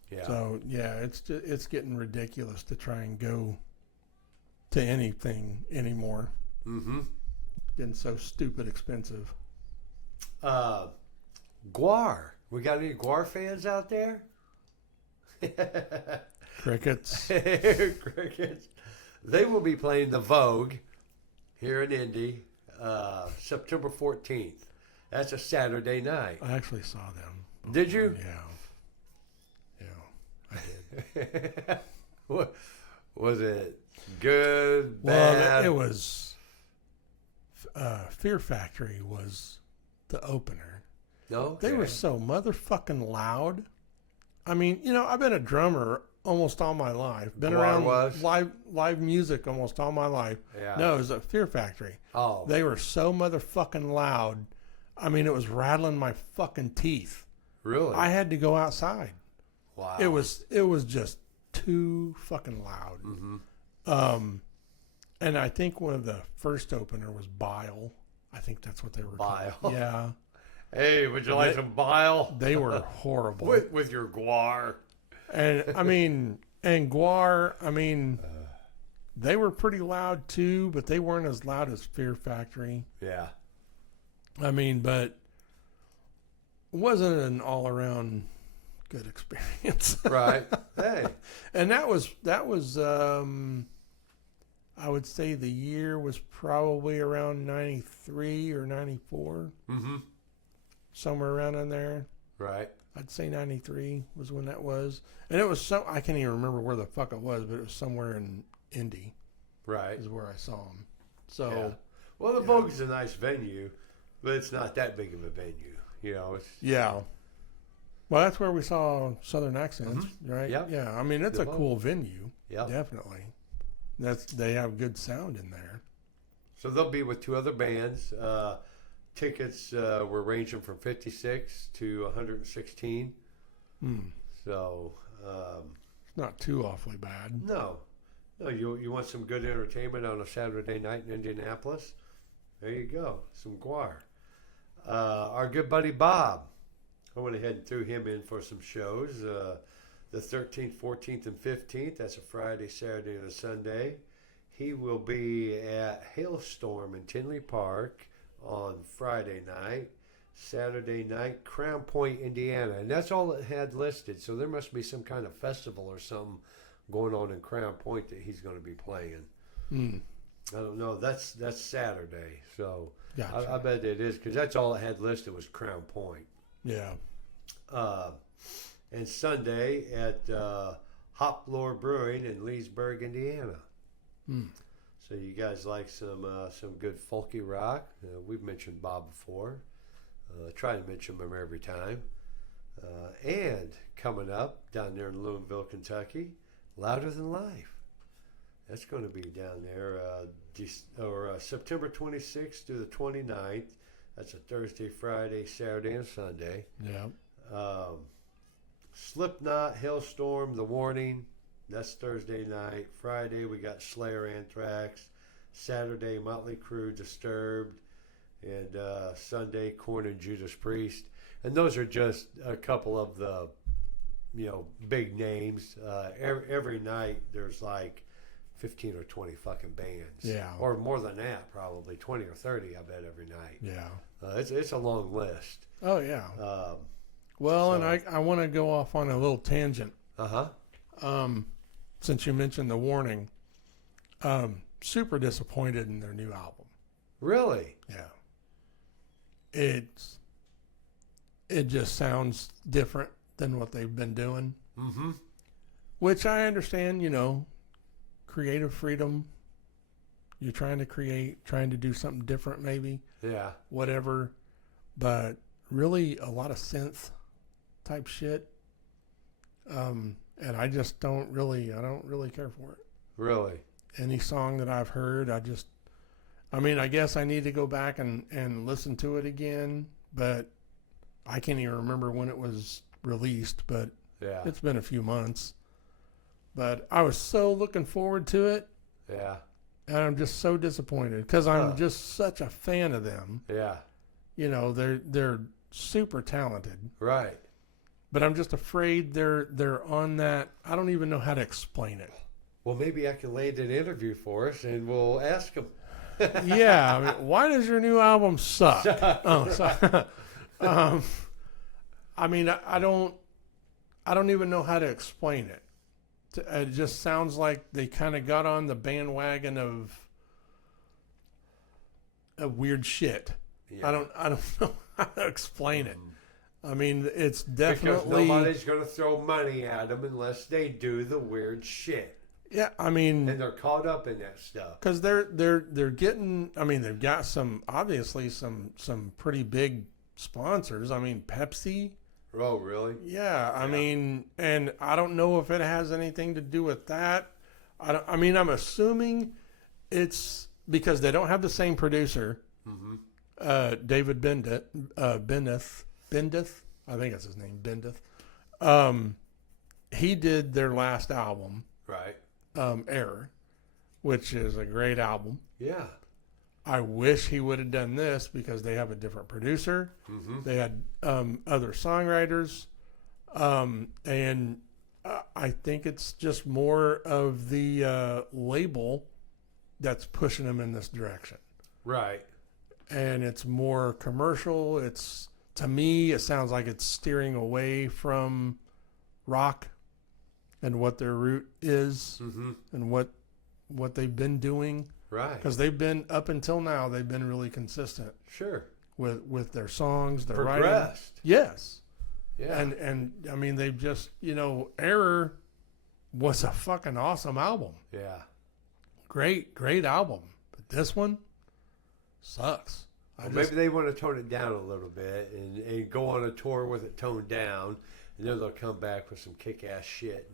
Yeah. So yeah, it's getting ridiculous to try and go to anything anymore. Mm-hmm. Getting so stupid expensive. Guar. We got any Guar fans out there? Crickets. Crickets. They will be playing the Vogue here in Indy, September 14th. That's a Saturday night. I actually saw them. Did you? Yeah. Yeah, I did. What was it? Good, bad? Well, it was Fear Factory was the opener. No, They were so motherfucking loud. I mean, you know, I've been a drummer almost all my life. Been around live music almost all my life. Yeah. No, it was at Fear Factory. Oh. They were so motherfucking loud. I mean, it was rattling my fucking teeth. Really? I had to go outside. Wow. It was just too fucking loud. Mm-hmm. And I think one of the first opener was Bile. I think that's what they were Bile. called. Yeah. Hey, would you like some bile? They were horrible. with your Guar. And I mean, and Guar, I mean, they were pretty loud too, but they weren't as loud as Fear Factory. Yeah. I mean, but it wasn't an all around good experience. Right. Hey. And that was I would say the year was probably around 93 or 94. Mm-hmm. Somewhere around in there. Right. I'd say 93 was when that was. And it was I can't even remember where the fuck it was, but it was somewhere in Indy. Right. Is where I saw them. So. Yeah. Well, the Vogue is a nice venue, but it's not that big of a venue. You know, it's. Yeah. Well, that's where we saw Southern Accents, right? Yep. Yeah. I mean, it's a cool venue. Yeah. Definitely. They have good sound in there. So they'll be with two other bands. Tickets were ranging from 56 to 116. So It's not too awfully bad. no, you want some good entertainment on a Saturday night in Indianapolis? There you go, some Guar. Our good buddy Bob, I went ahead and threw him in for some shows. The 13th, 14th, and 15th. That's a Friday, Saturday, and a Sunday. He will be at Hailstorm in Tinley Park on Friday night. Saturday night, Crown Point, Indiana. And that's all it had listed. So there must be some kind of festival or something going on in Crown Point that he's going to be playing. I don't know. That's Saturday. So Gotcha. I bet it is, because that's all it had listed was Crown Point. Yeah. And Sunday at Hoplore Brewing in Leesburg, Indiana. So you guys like some good folky rock? We've mentioned Bob before. Try to mention him every time. And coming up down there in Louisville, Kentucky, Louder Than Life. That's going to be down there September 26th through the 29th. That's a Thursday, Friday, Saturday, and Sunday. Yeah. Slipknot, Hailstorm, The Warning. That's Thursday night. Friday, we got Slayer, Anthrax. Saturday, Motley Crue, Disturbed. And Sunday, Korn and Judas Priest. And those are just a couple of the, big names. Every night, there's like 15 or 20 fucking bands. Yeah. Or more than that, probably 20 or 30, I bet, every night. Yeah. It's a long list. Oh, yeah. And I want to go off on a little tangent. Since you mentioned The Warning, super disappointed in their new album. Really? Yeah. It just sounds different than what they've been doing. Which I understand, creative freedom. You're trying to do something different maybe. Yeah. Whatever. But really a lot of synth type shit. And I just don't really care for it. Really? Any song that I've heard, I guess I need to go back and listen to it again, but I can't even remember when it was released, but yeah, it's been a few months. But I was so looking forward to it. Yeah. And I'm just so disappointed because I'm just such a fan of them. Yeah. You know, they're super talented. Right. But I'm just afraid they're on that. I don't even know how to explain it. Well, maybe I can land an interview for us, and we'll ask them. Yeah, I mean, why does your new album suck? Oh, sorry. I mean, I don't even know how to explain it. It just sounds like they kind of got on the bandwagon of weird shit. Yeah. I don't know how to explain it. I mean, it's definitely because nobody's going to throw money at them unless they do the weird shit. Yeah, I mean, and they're caught up in that stuff because they're getting. I mean, they've got some pretty big sponsors. I mean, Pepsi. Oh, really? Yeah, I mean, and I don't know if it has anything to do with that. I mean, I'm assuming it's because they don't have the same producer, David Bendeth. I think that's his name, Bendeth. He did their last album, right? Error, which is a great album. Yeah. I wish he would have done this because they have a different producer. They had other songwriters. And I think it's just more of the label that's pushing them in this direction. Right. And it's more commercial. To me, it sounds like it's steering away from rock and what their root is and what they've been doing. Right. Because they've been, up until now, they've been really consistent. Sure. With their songs, their Progressed. writing. Yes. Yeah. And I mean, they've just, Error was a fucking awesome album. Yeah. Great album. But this one sucks. Maybe they want to tone it down a little bit and go on a tour with it toned down, and then they'll come back with some kick-ass shit.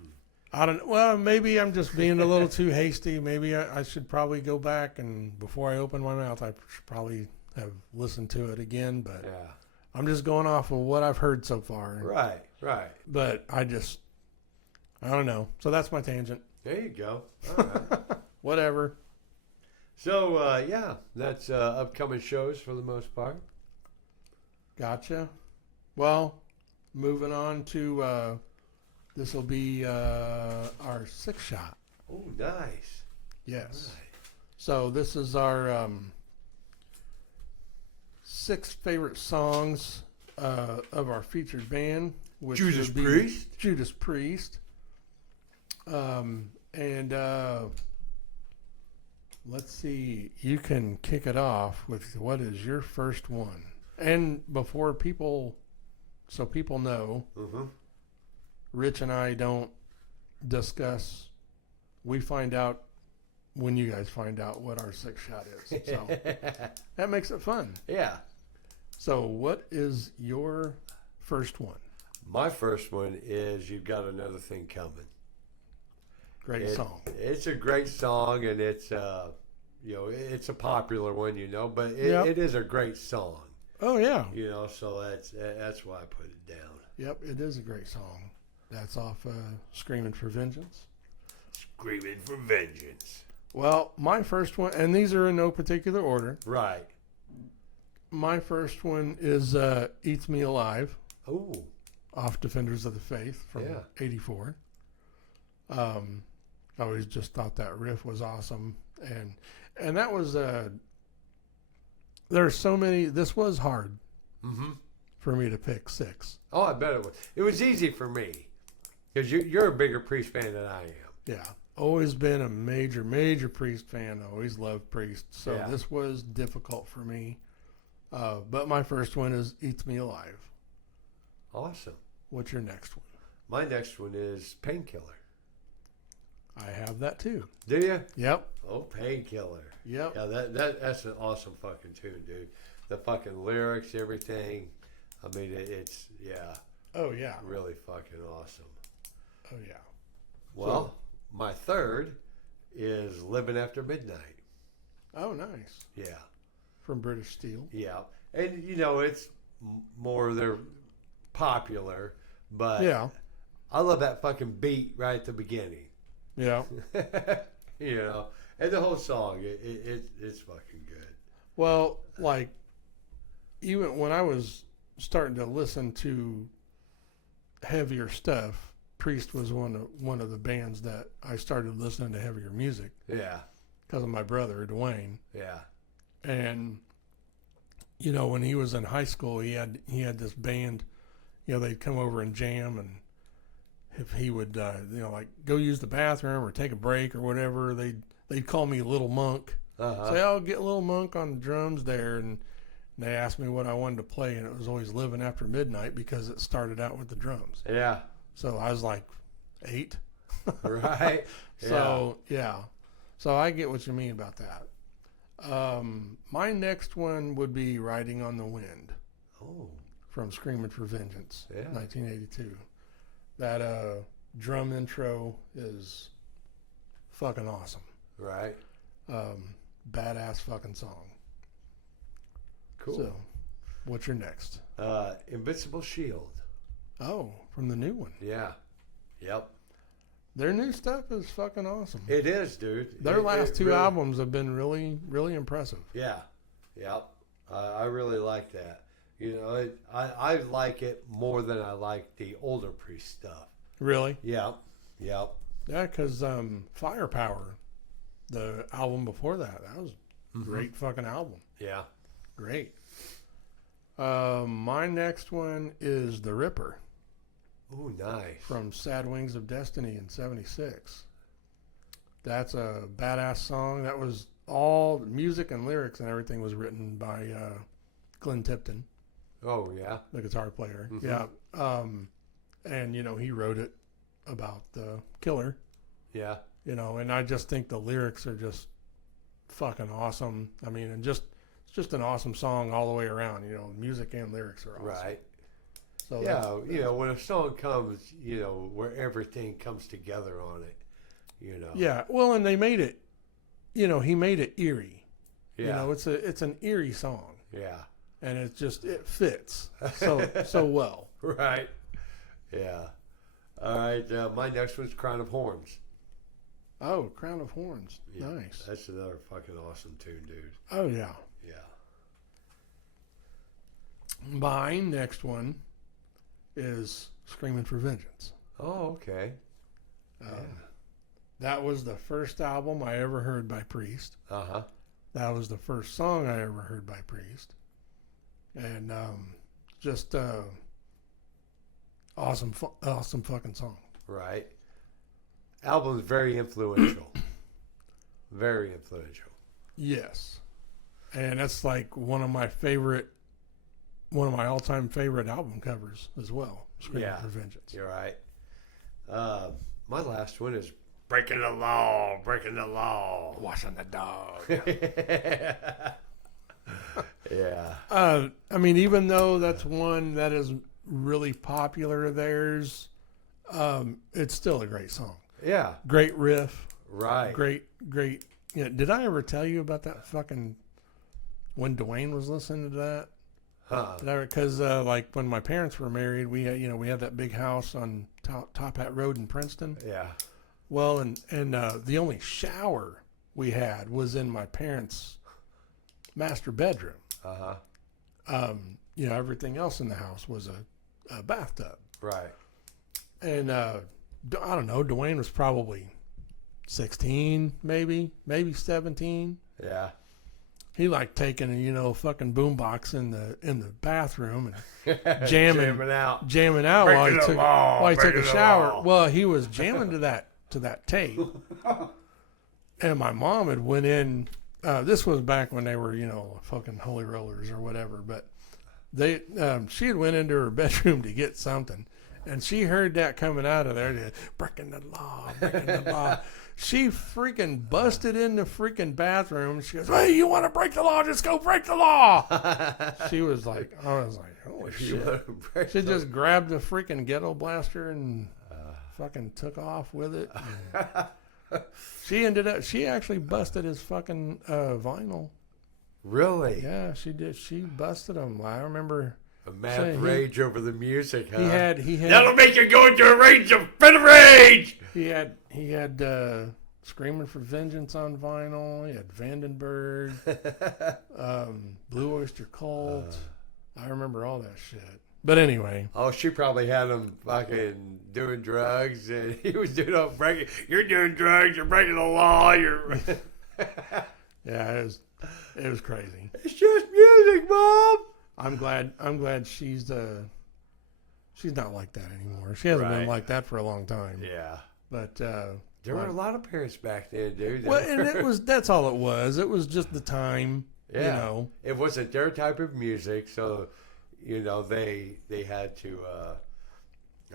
I don't know. Well, maybe I'm just being a little too hasty. Maybe I should probably go back and before I open my mouth, I should probably have listened to it again. But yeah. I'm just going off of what I've heard so far. Right. But I don't know. So that's my tangent. There you go. All right. Whatever. So, yeah, that's upcoming shows for the most part. Gotcha. Well, moving on to... this will be our 6 shot. Oh, nice. Yes. Nice. So this is our 6 favorite songs of our featured band, which Judas Priest. Judas Priest. And let's see. You can kick it off with what is your first one, and before people know. Rich and I don't discuss. We find out when you guys find out what our 6 shot is. So that makes it fun. Yeah. So what is your first one? My first one is You've Got Another Thing Coming. Great song. It's a great song, and it's it's a popular one, but it is a great song. Oh yeah. So that's why I put it down. Yep, it is a great song. That's off Screaming for Vengeance. Screaming for Vengeance. Well, my first one, and these are in no particular order. Right. My first one is Eats Me Alive. Oh. Off Defenders of the Faith from '84. I always just thought that riff was awesome. And that was, there's so many, this was hard for me to pick 6. Oh, I bet it was. It was easy for me. Because you're a bigger Priest fan than I am. Yeah. Always been a major Priest fan. Always loved Priest. So this was difficult for me. But my first one is Eats Me Alive. Awesome. What's your next one? My next one is Painkiller. I have that too. Do you? Yep. Oh, Painkiller. Yep. Yeah, that's an awesome fucking tune, dude. The fucking lyrics, everything. I mean, it's Oh, yeah. Really fucking awesome. Oh, yeah. Well, my third is Living After Midnight. Oh, nice. Yeah. From British Steel. Yeah. And, it's more, they're popular, but I love that fucking beat right at the beginning. Yeah. And the whole song, it's fucking good. Well, like, even when I was starting to listen to heavier stuff, Priest was one of the bands that I started listening to heavier music. Yeah. Because of my brother, Dwayne. Yeah. And, you know, when he was in high school, he had this band, you know, they'd come over and jam, and if he would, you know, like go use the bathroom or take a break or whatever, they'd call me Little Monk. Say, I'll get Little Monk on the drums there, and they asked me what I wanted to play, and it was always Living After Midnight because it started out with the drums. Yeah. So I was like 8. Right. So, yeah. So I get what you mean about that. My next one would be Riding on the Wind. Oh. From Screaming for Vengeance, Yeah. 1982. That drum intro is fucking awesome. Right. Badass fucking song. Cool. So, what's your next? Invincible Shield. Oh, from the new one. Yeah. Yep. Their new stuff is fucking awesome. It is, dude. Their last two albums have been really, really impressive. Yeah. Yep. I really like that. You know, I like it more than I like the older Priest stuff. Really? Yep. Yep. Yeah, because Firepower, the album before that was a great fucking album. Yeah. Great. My next one is The Ripper. Ooh, nice. From Sad Wings of Destiny in 76. That's a badass song. That was all music and lyrics and everything was written by Glenn Tipton. Oh, yeah. The guitar player. Yeah. And, you know, he wrote it about the killer. Yeah. You know, and I just think the lyrics are just fucking awesome. I mean, and it's just an awesome song all the way around. You know, music and lyrics are awesome. Right. So yeah, you know, when a song comes, you know, where everything comes together on it, you know. Yeah, well, and they made it, you know, he made it eerie. Yeah. You know, it's an eerie song. Yeah. And it fits so well. Right. Yeah. All right. My next one's Crown of Horns. Oh, Crown of Horns. Yeah, Nice. That's another fucking awesome tune, dude. Oh, yeah. Yeah. My next one is Screaming for Vengeance. Oh, okay. That was the first album I ever heard by Priest. Uh-huh. That was the first song I ever heard by Priest. And just awesome fucking song. Right. Album's very influential. Very influential. Yes. And that's like one of my all-time favorite album covers as well. Screaming for Vengeance. You're right. My last one is Breaking the Law, Breaking the Law. Washing the dog. Yeah. I mean, even though that's one that is really popular of theirs, it's still a great song. Yeah. Great riff. Right. Great. Yeah. Did I ever tell you about that fucking when Dwayne was listening to that? Huh. Because like when my parents were married, we had that big house on Top Hat Road in Princeton. Yeah. Well, and the only shower we had was in my parents' master bedroom. Uh-huh. You know, everything else in the house was a bathtub. Right. And I don't know, Dwayne was probably 16, maybe 17. Yeah. He liked taking a fucking boombox in the bathroom and jamming out while he took a shower. Well, he was jamming to that tape. And my mom had went in. This was back when they were fucking holy rollers or whatever. But she had went into her bedroom to get something, and she heard that coming out of there. Breaking the law, breaking the law. She freaking busted in the freaking bathroom. She goes, "Hey, you want to break the law? Just go break the law." I was like, holy shit. She just grabbed the freaking ghetto blaster and fucking took off with it. She actually busted his fucking vinyl. Really? Yeah, she did. She busted him. I remember. A mad rage over the music, huh? He had. That'll make you go into a rage of fit of rage. He had Screaming for Vengeance on vinyl. He had Vandenberg, Blue Oyster Cult. I remember all that shit. But anyway. Oh, she probably had him fucking doing drugs, and he was doing all breaking. You're doing drugs. You're breaking the law. You're. Yeah, it was crazy. It's just music, Mom. I'm glad she's not like that anymore. She hasn't been like that for a long time. Yeah. But there were a lot of parents back then, dude. Well, and that's all it was. It was just the time. Yeah. You know. It wasn't their type of music, so they had to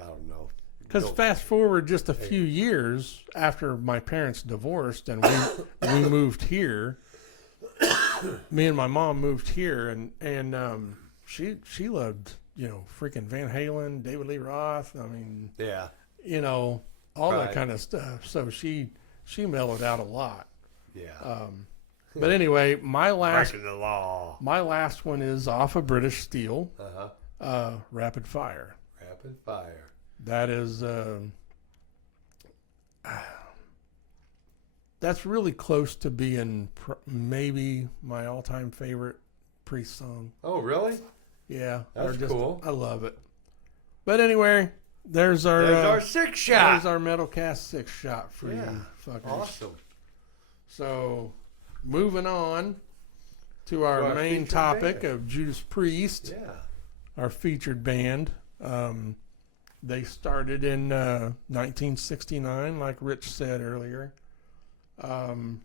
I don't know. Because fast forward just a few years after my parents divorced and we moved here, me and my mom moved here, and she loved freaking Van Halen, David Lee Roth. I mean, yeah, all that kind of stuff. So she mellowed out a lot. Yeah. But anyway, my last breaking the law. My last one is off of British Steel. Rapid Fire. Rapid Fire. That is that's really close to being maybe my all-time favorite Priest song. Oh, really? Yeah, that's cool. I love it. But anyway, there's our 6 shot. There's our Metal Cast 6 shot for you fuckers. Awesome. So, moving on to our main topic of Judas Priest. Yeah. Our featured band. They started in 1969, like Rich said earlier. And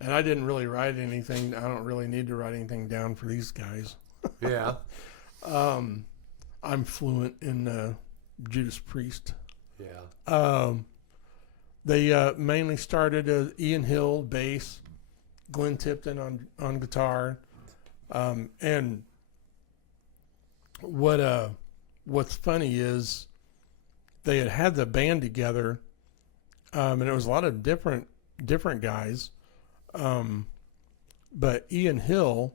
I didn't really write anything. I don't really need to write anything down for these guys. Yeah. I'm fluent in Judas Priest. Yeah. They mainly started as Ian Hill, bass, Glenn Tipton on guitar. And what's funny is they had the band together, and it was a lot of different guys. But Ian Hill,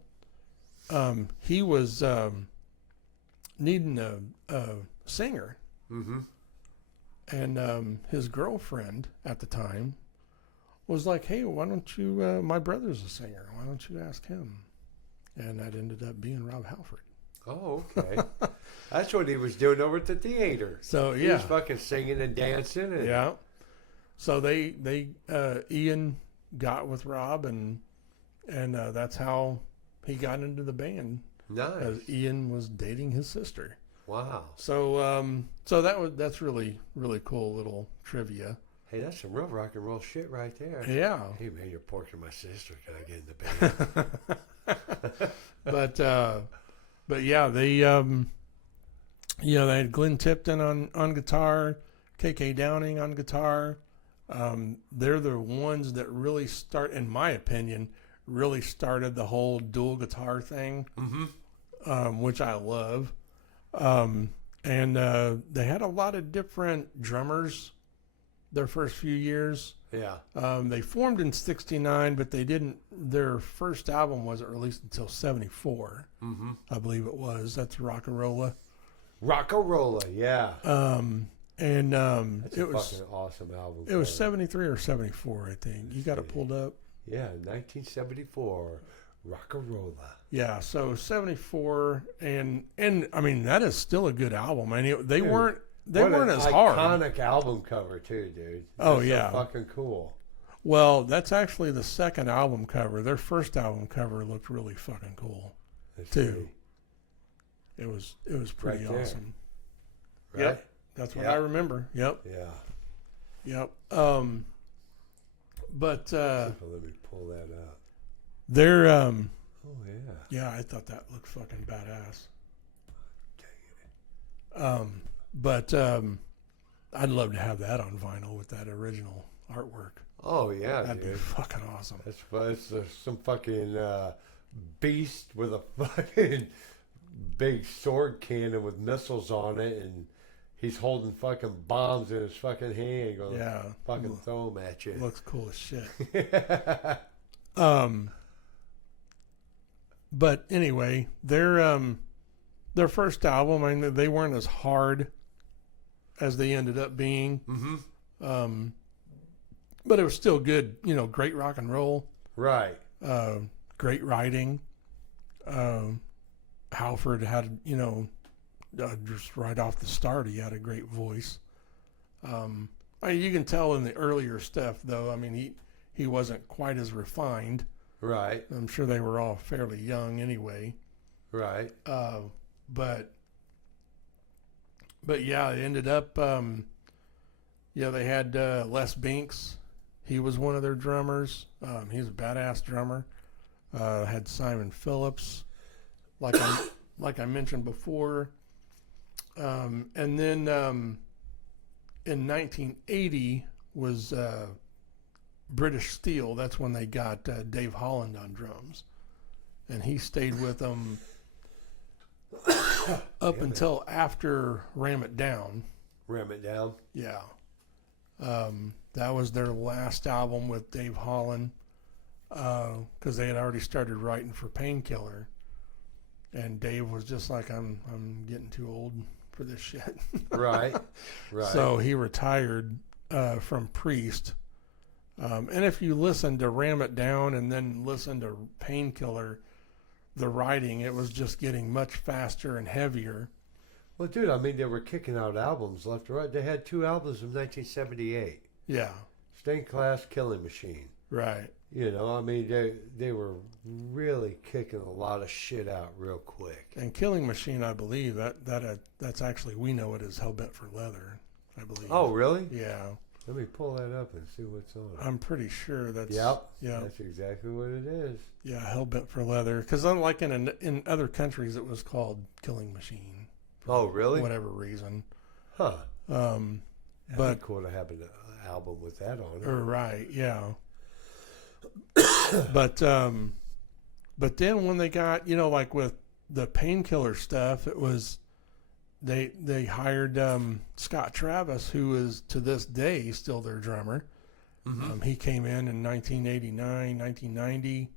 he was needing a singer. Mm-hmm. And his girlfriend at the time was like, hey, why don't you, my brother's a singer, why don't you ask him? And that ended up being Rob Halford. Oh, okay. That's what he was doing over at the theater. So, yeah. He was fucking singing and dancing. And... Yeah. So they Ian got with Rob, and that's how he got into the band. Nice. Because Ian was dating his sister. Wow. So that's really, really cool little trivia. Hey, that's some real rock and roll shit right there. Yeah. Hey, man, you're porking my sister. Can I get in the band? But yeah, they they had Glenn Tipton on guitar, KK Downing on guitar. They're the ones that really in my opinion, really started the whole dual guitar thing, which I love. And they had a lot of different drummers their first few years. Yeah. They formed in 69, but their first album wasn't released until 74. Mm-hmm. I believe it was. That's Rock-A-Rolla. Rock-A-Rolla, yeah. That's it was fucking awesome album. It was 73 or 74, I think. You got it pulled up? Yeah, 1974. Rock-A-Rolla. Yeah, so 74, and I mean that is still a good album. I mean they weren't as hard. Iconic album cover too, dude. Oh yeah, so fucking cool. Well, that's actually the second album cover. Their first album cover looked really fucking cool too. It was pretty awesome. Right? Yep, that's what I remember. Yep. Yeah. Yep. But let me pull that up. They're oh yeah. Yeah, I thought that looked fucking badass. Dang it. But I'd love to have that on vinyl with that original artwork. Oh yeah, that'd dude. be fucking awesome. It's some fucking beast with a fucking big sword cannon with missiles on it, and he's holding fucking bombs in his fucking hand. Going, fucking throw them at you. Looks cool as shit. But anyway, their first album, I mean, they weren't as hard as they ended up being. Mm-hmm. But it was still good, great rock and roll. Right. Great writing. Halford had, just right off the start, he had a great voice. You can tell in the earlier stuff, though. I mean, he wasn't quite as refined. Right. I'm sure they were all fairly young anyway. Right. But yeah, it ended up. They had Les Binks. He was one of their drummers. He's a badass drummer. Had Simon Phillips, like I mentioned before. And then in 1980 was British Steel. That's when they got Dave Holland on drums, and he stayed with them up until after Ram It Down. Ram It Down. Yeah. That was their last album with Dave Holland, because they had already started writing for Painkiller, and Dave was just like, I'm getting too old for this shit. Right. Right. So he retired from Priest. And if you listen to Ram It Down and then listen to Painkiller, the writing, it was just getting much faster and heavier. Well, dude, I mean, they were kicking out albums left and right. They had 2 albums in 1978. Yeah. Stained Class, Killing Machine. Right. I mean, they were really kicking a lot of shit out real quick. And Killing Machine, I believe, that's actually, we know it as Hellbent for Leather, I believe. Oh, really? Yeah. Let me pull that up and see what's on it. I'm pretty sure that's... Yep. Yeah. That's exactly what it is. Yeah, Hellbent for Leather. Because unlike in other countries, it was called Killing Machine. Oh, really? For whatever reason. Huh. But that'd be cool to have an album with that on it. Right, yeah. But then when they got, like with the Painkiller stuff, it was they hired Scott Travis, who is to this day still their drummer. Mm-hmm. He came in 1989, 1990.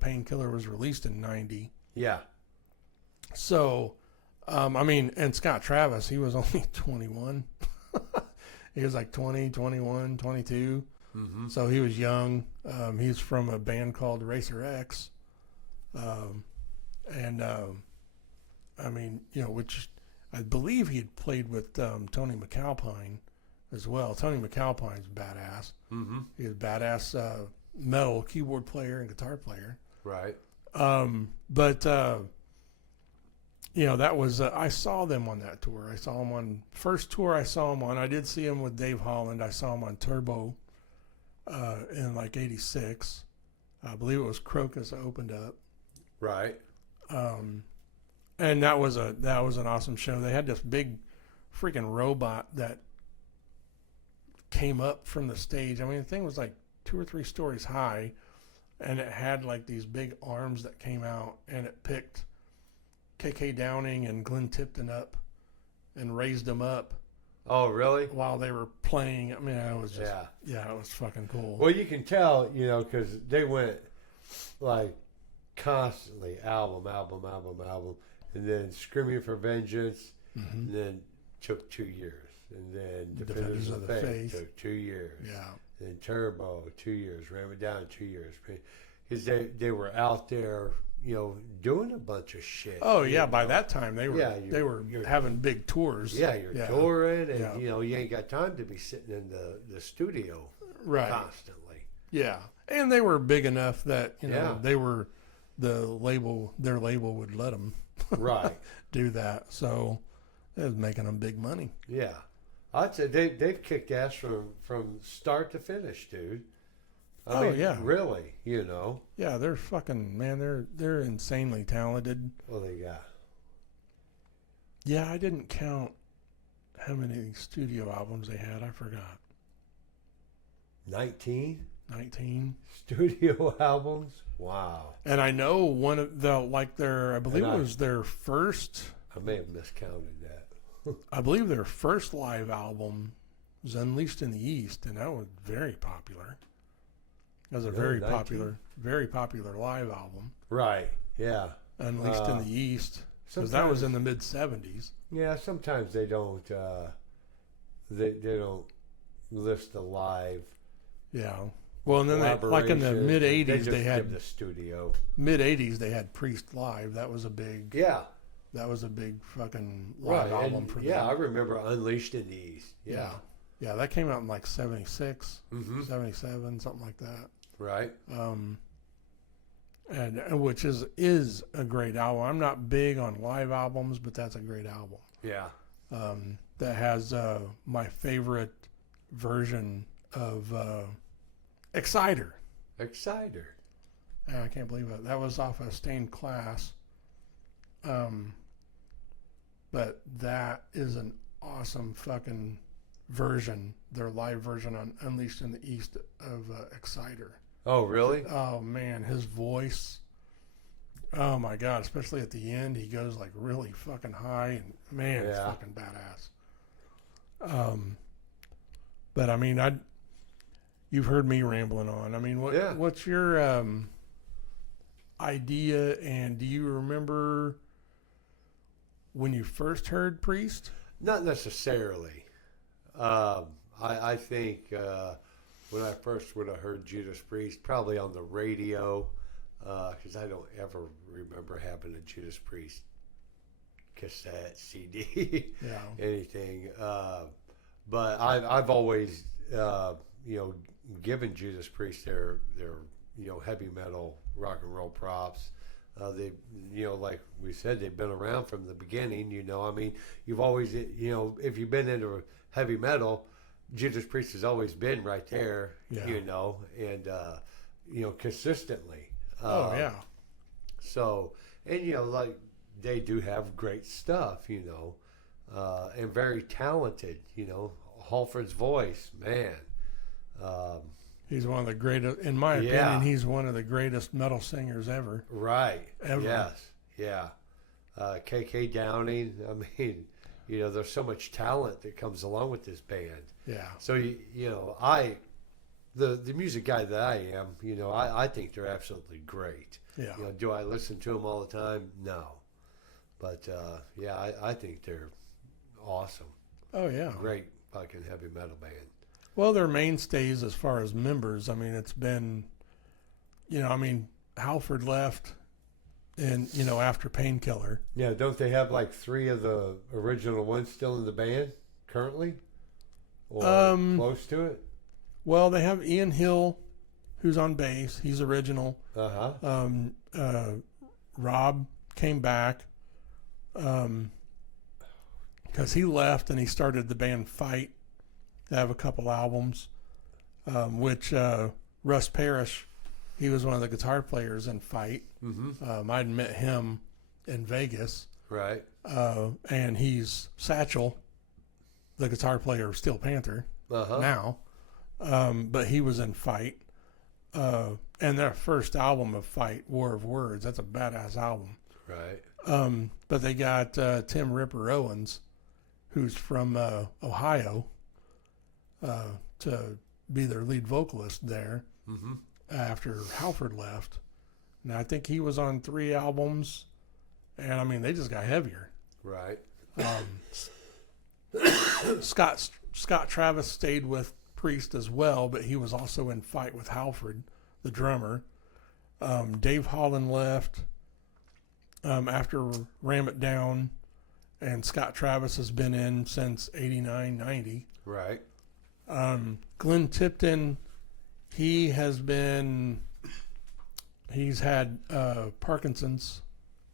Painkiller was released in 90. Yeah. So, and Scott Travis, he was only 21. He was like 20, 21, 22. Mm-hmm. So he was young. He's from a band called Racer X. Which I believe he had played with Tony McAlpine as well. Tony McAlpine's badass. Mm-hmm. He's a badass metal keyboard player and guitar player. Right. That was, I saw them on that tour. I saw them on, first tour I saw them on, I did see them with Dave Holland. I saw them on Turbo in like 86. I believe it was Crocus that opened up. Right. And that was an awesome show. They had this big freaking robot that came up from the stage. I mean, the thing was like 2 or 3 stories high, and it had like these big arms that came out, and it picked KK Downing and Glenn Tipton up and raised them up. Oh, really? While they were playing. I mean, it was just, it was fucking cool. Well, you can tell, because they went like constantly album, and then Screaming for Vengeance, mm-hmm. and then took 2 years, and then Defenders of the Faith took 2 years. Yeah. Then Turbo, 2 years. Ram It Down, 2 years. Because they were out there, doing a bunch of shit. Oh yeah, by that time they were having big tours. Yeah, you're touring, and you ain't got time to be sitting in the studio constantly. Yeah, and they were big enough that they were their label would let them do that. So it was making them big money. Yeah, I'd say they've kicked ass from start to finish, dude. I mean, really, Yeah, they're fucking, man, they're insanely talented. Well, they got. Yeah, I didn't count how many studio albums they had. I forgot. 19? 19 studio albums. Wow. And I know one of I believe it was their first. I may have miscounted that. I believe their first live album was Unleashed in the East, and that was very popular. That was a very popular live album. Right. Yeah. Unleashed in the East, because that was in the mid '70s. Yeah. Sometimes they don't. They don't list the live. Yeah. Well, and then like in the collaboration. mid They '80s, just they had give the studio. they had Priest live. That was a big Yeah. That was a big fucking live album and for them. yeah, I remember Unleashed in the East. Yeah. Yeah, that came out in like 76, Mm-hmm. 77, something like that. Right. And which is a great album. I'm not big on live albums, but that's a great album. Yeah. That has my favorite version of Exciter. Exciter. I can't believe it. That was off of Stained Class. But that is an awesome fucking version, their live version on Unleashed in the East of Exciter. Oh, really? Oh, man, his voice. Oh, my God, especially at the end, he goes like really fucking high, and man, it's fucking badass. But I mean, you've heard me rambling on. I mean, what's your idea, and do you remember when you first heard Priest? Not necessarily. I think when I first would have heard Judas Priest, probably on the radio, because I don't ever remember having a Judas Priest cassette, CD, anything. But I've always, given Judas Priest their heavy metal, rock and roll props. They, like we said, they've been around from the beginning. I mean, you've always, if you've been into heavy metal, Judas Priest has always been right there. And consistently. So, and like they do have great stuff, and very talented. Halford's voice, man. He's one of the greatest, in my opinion, he's one of the greatest metal singers ever. Right. Ever. Yes. Yeah. KK Downing. I mean, there's so much talent that comes along with this band. Yeah. So, the music guy that I am, I think they're absolutely great. Yeah. Do I listen to them all the time? No. But, I think they're awesome. Oh, yeah. Great fucking heavy metal band. Well, they're mainstays as far as members. I mean, it's been, Halford left and, after Painkiller. Yeah, don't they have like 3 of the original ones still in the band currently? Or close to it? Well, they have Ian Hill, who's on bass. He's original. Uh-huh. Rob came back because he left and he started the band Fight. They have a couple albums, which Russ Parrish, he was one of the guitar players in Fight. Mm-hmm. I'd met him in Vegas. Right. And he's Satchel, the guitar player of Steel Panther now. But he was in Fight. And their first album of Fight, War of Words, that's a badass album. Right. But they got Tim Ripper Owens, who's from Ohio, to be their lead vocalist there after Halford left. And I think he was on 3 albums, and I mean, they just got heavier. Right. Scott Travis stayed with Priest as well, but he was also in Fight with Halford, the drummer. Dave Holland left after Ram It Down, and Scott Travis has been in since 89, 90. Right. Glenn Tipton, he's had Parkinson's.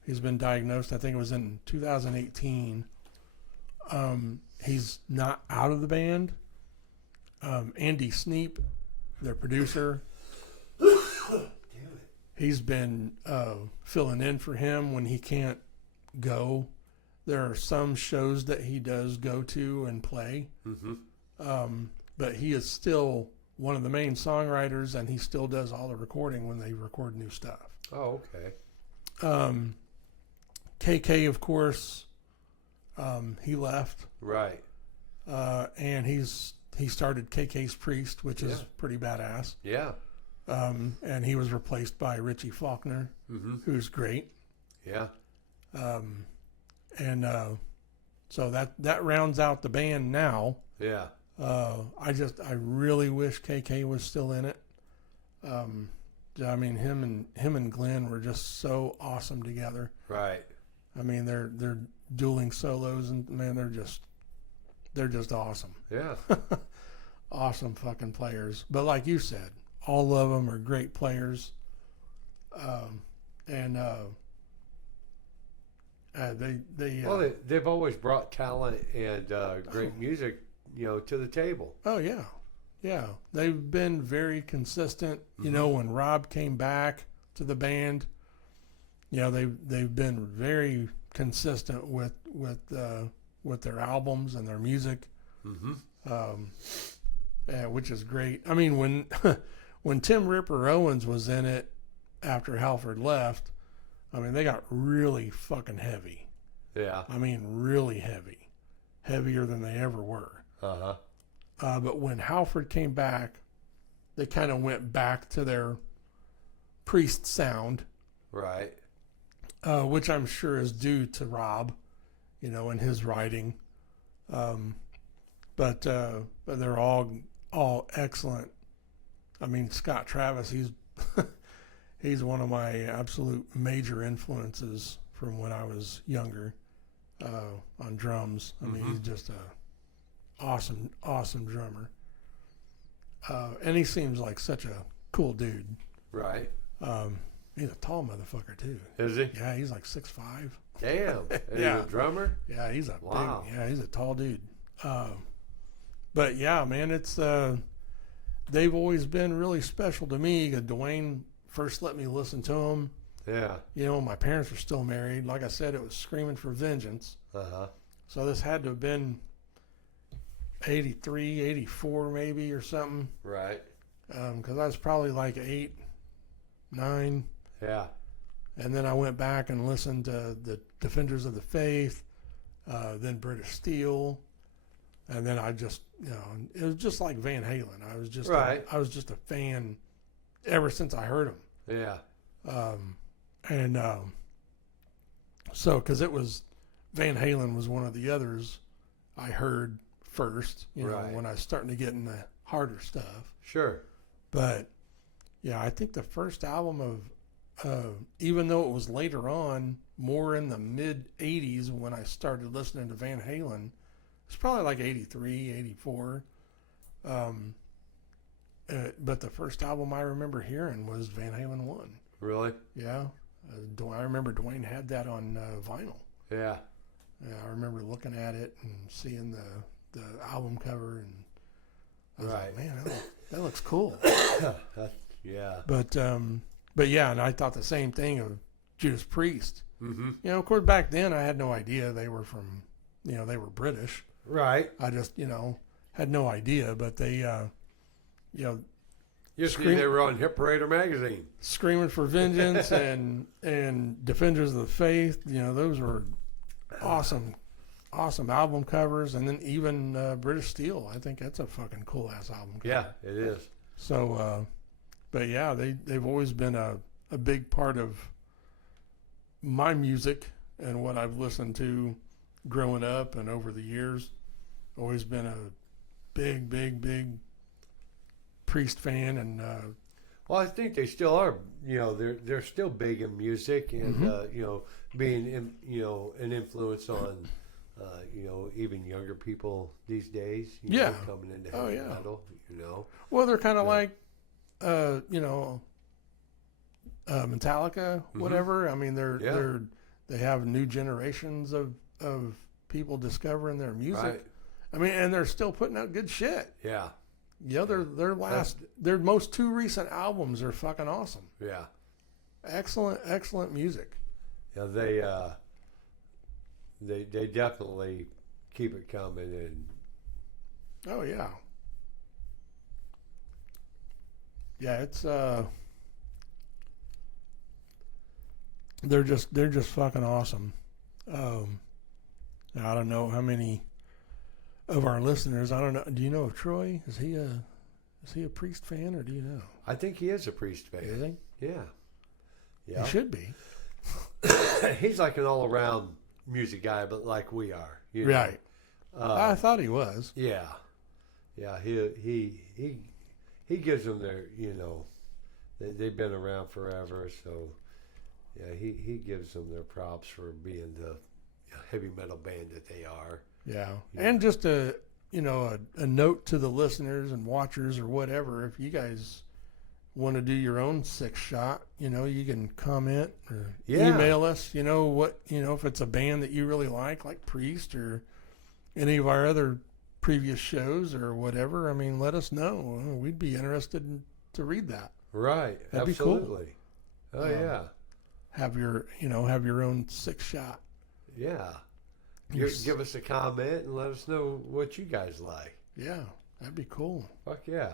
He's been diagnosed, I think it was in 2018. He's not out of the band. Andy Sneap, their producer, he's been filling in for him when he can't go. There are some shows that he does go to and play. But he is still one of the main songwriters, and he still does all the recording when they record new stuff. Oh, okay. KK, of course, he left. Right. And he started KK's Priest, which is pretty badass. Yeah. And he was replaced by Richie Faulkner, who's great. Yeah. So that rounds out the band now. Yeah. I really wish KK was still in it. I mean, him and Glenn were just so awesome together. Right. I mean, they're dueling solos, and man, they're just awesome. Yeah. Awesome fucking players. But like you said, all of them are great players. They've always brought talent and great music, to the table. Oh yeah, yeah. They've been very consistent. You know, when Rob came back to the band, they've been very consistent with their albums and their music, which is great. I mean, when Tim Ripper Owens was in it after Halford left, I mean, they got really fucking heavy. Yeah. I mean, really heavy. Heavier than they ever were. But when Halford came back, they kind of went back to their Priest sound. Right. Which I'm sure is due to Rob, and his writing. But they're all excellent. I mean, Scott Travis, he's one of my absolute major influences from when I was younger on drums. I mean, he's just a awesome drummer. And he seems like such a cool dude. Right. He's a tall motherfucker too. Is he? Yeah, he's like 6'5". Damn. And Yeah. he's a drummer? Yeah, he's a Wow. big, he's a tall dude. But yeah, man, it's they've always been really special to me. Dwayne first let me listen to them. Yeah. My parents were still married. Like I said, it was Screaming for Vengeance. So this had to have been 83, 84 maybe or something. Right. Because I was probably like 8, 9. Yeah. And then I went back and listened to the Defenders of the Faith, then British Steel, and then I just, it was just like Van Halen. I was just right. I was just a fan ever since I heard him. Yeah. So because it was Van Halen was one of the others I heard first, right. when I was starting to get in the harder stuff. Sure. But yeah, I think the first album of even though it was later on, more in the mid 80s when I started listening to Van Halen, it's probably like 83, 84. But the first album I remember hearing was Van Halen 1. Really? Yeah. I remember Dwayne had that on vinyl. Yeah. Yeah, I remember looking at it and seeing the album cover, and I was like, man, that looks cool. Yeah. But yeah, and I thought the same thing of Judas Priest. Mm-hmm. Of course, back then I had no idea they were from, they were British. Right. I just, had no idea, but they, You see, they were on Hit Parader magazine. Screaming for Vengeance and Defenders of the Faith, those were awesome album covers. And then even British Steel, I think that's a fucking cool ass album cover. Yeah, it is. So, but yeah, they've always been a big part of my music and what I've listened to growing up and over the years. Always been a big Priest fan, and well, I think they still are. They're still big in music, and being an influence on even younger people these days. Coming into heavy metal. Well, they're kind of like Metallica, whatever. I mean, they have new generations of people discovering their music. Right. I mean, and they're still putting out good shit. Yeah. Yeah, their most two recent albums are fucking awesome. Yeah. Excellent music. Yeah, they definitely keep it coming, and oh yeah. Yeah, it's they're just fucking awesome. I don't know how many of our listeners, I don't know. Do you know of Troy? Is he a Priest fan, or do you know? I think he is a Priest fan. Is he? Yeah. Yeah. He should be. He's like an all-around music guy, but like we are. Right. I thought he was. Yeah. Yeah. He gives them their they've been around forever. So yeah, he gives them their props for being the heavy metal band that they are. Yeah, and just a note to the listeners and watchers or whatever, if you guys want to do your own 6-shot, you can comment or email us, if it's a band that you really like Priest or any of our other previous shows or whatever. I mean, let us know. We'd be interested to read that. Right. That'd Absolutely. Be cool. Oh yeah. Have your own 6-shot. Yeah. Give us a comment and let us know what you guys like. Yeah, that'd be cool. Fuck yeah.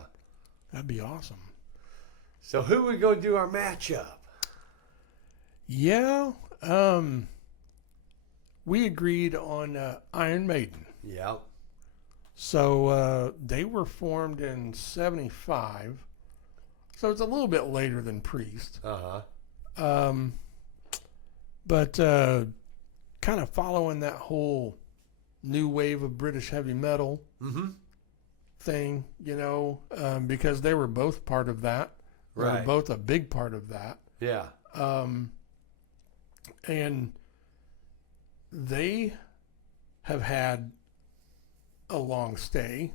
That'd be awesome. So who we gonna do our matchup? Yeah, we agreed on Iron Maiden. Yep. So they were formed in '75, so it's a little bit later than Priest. But kind of following that whole new wave of British heavy metal thing, because they were both part of that. They were both a big part of that. Yeah. And they have had a long stay.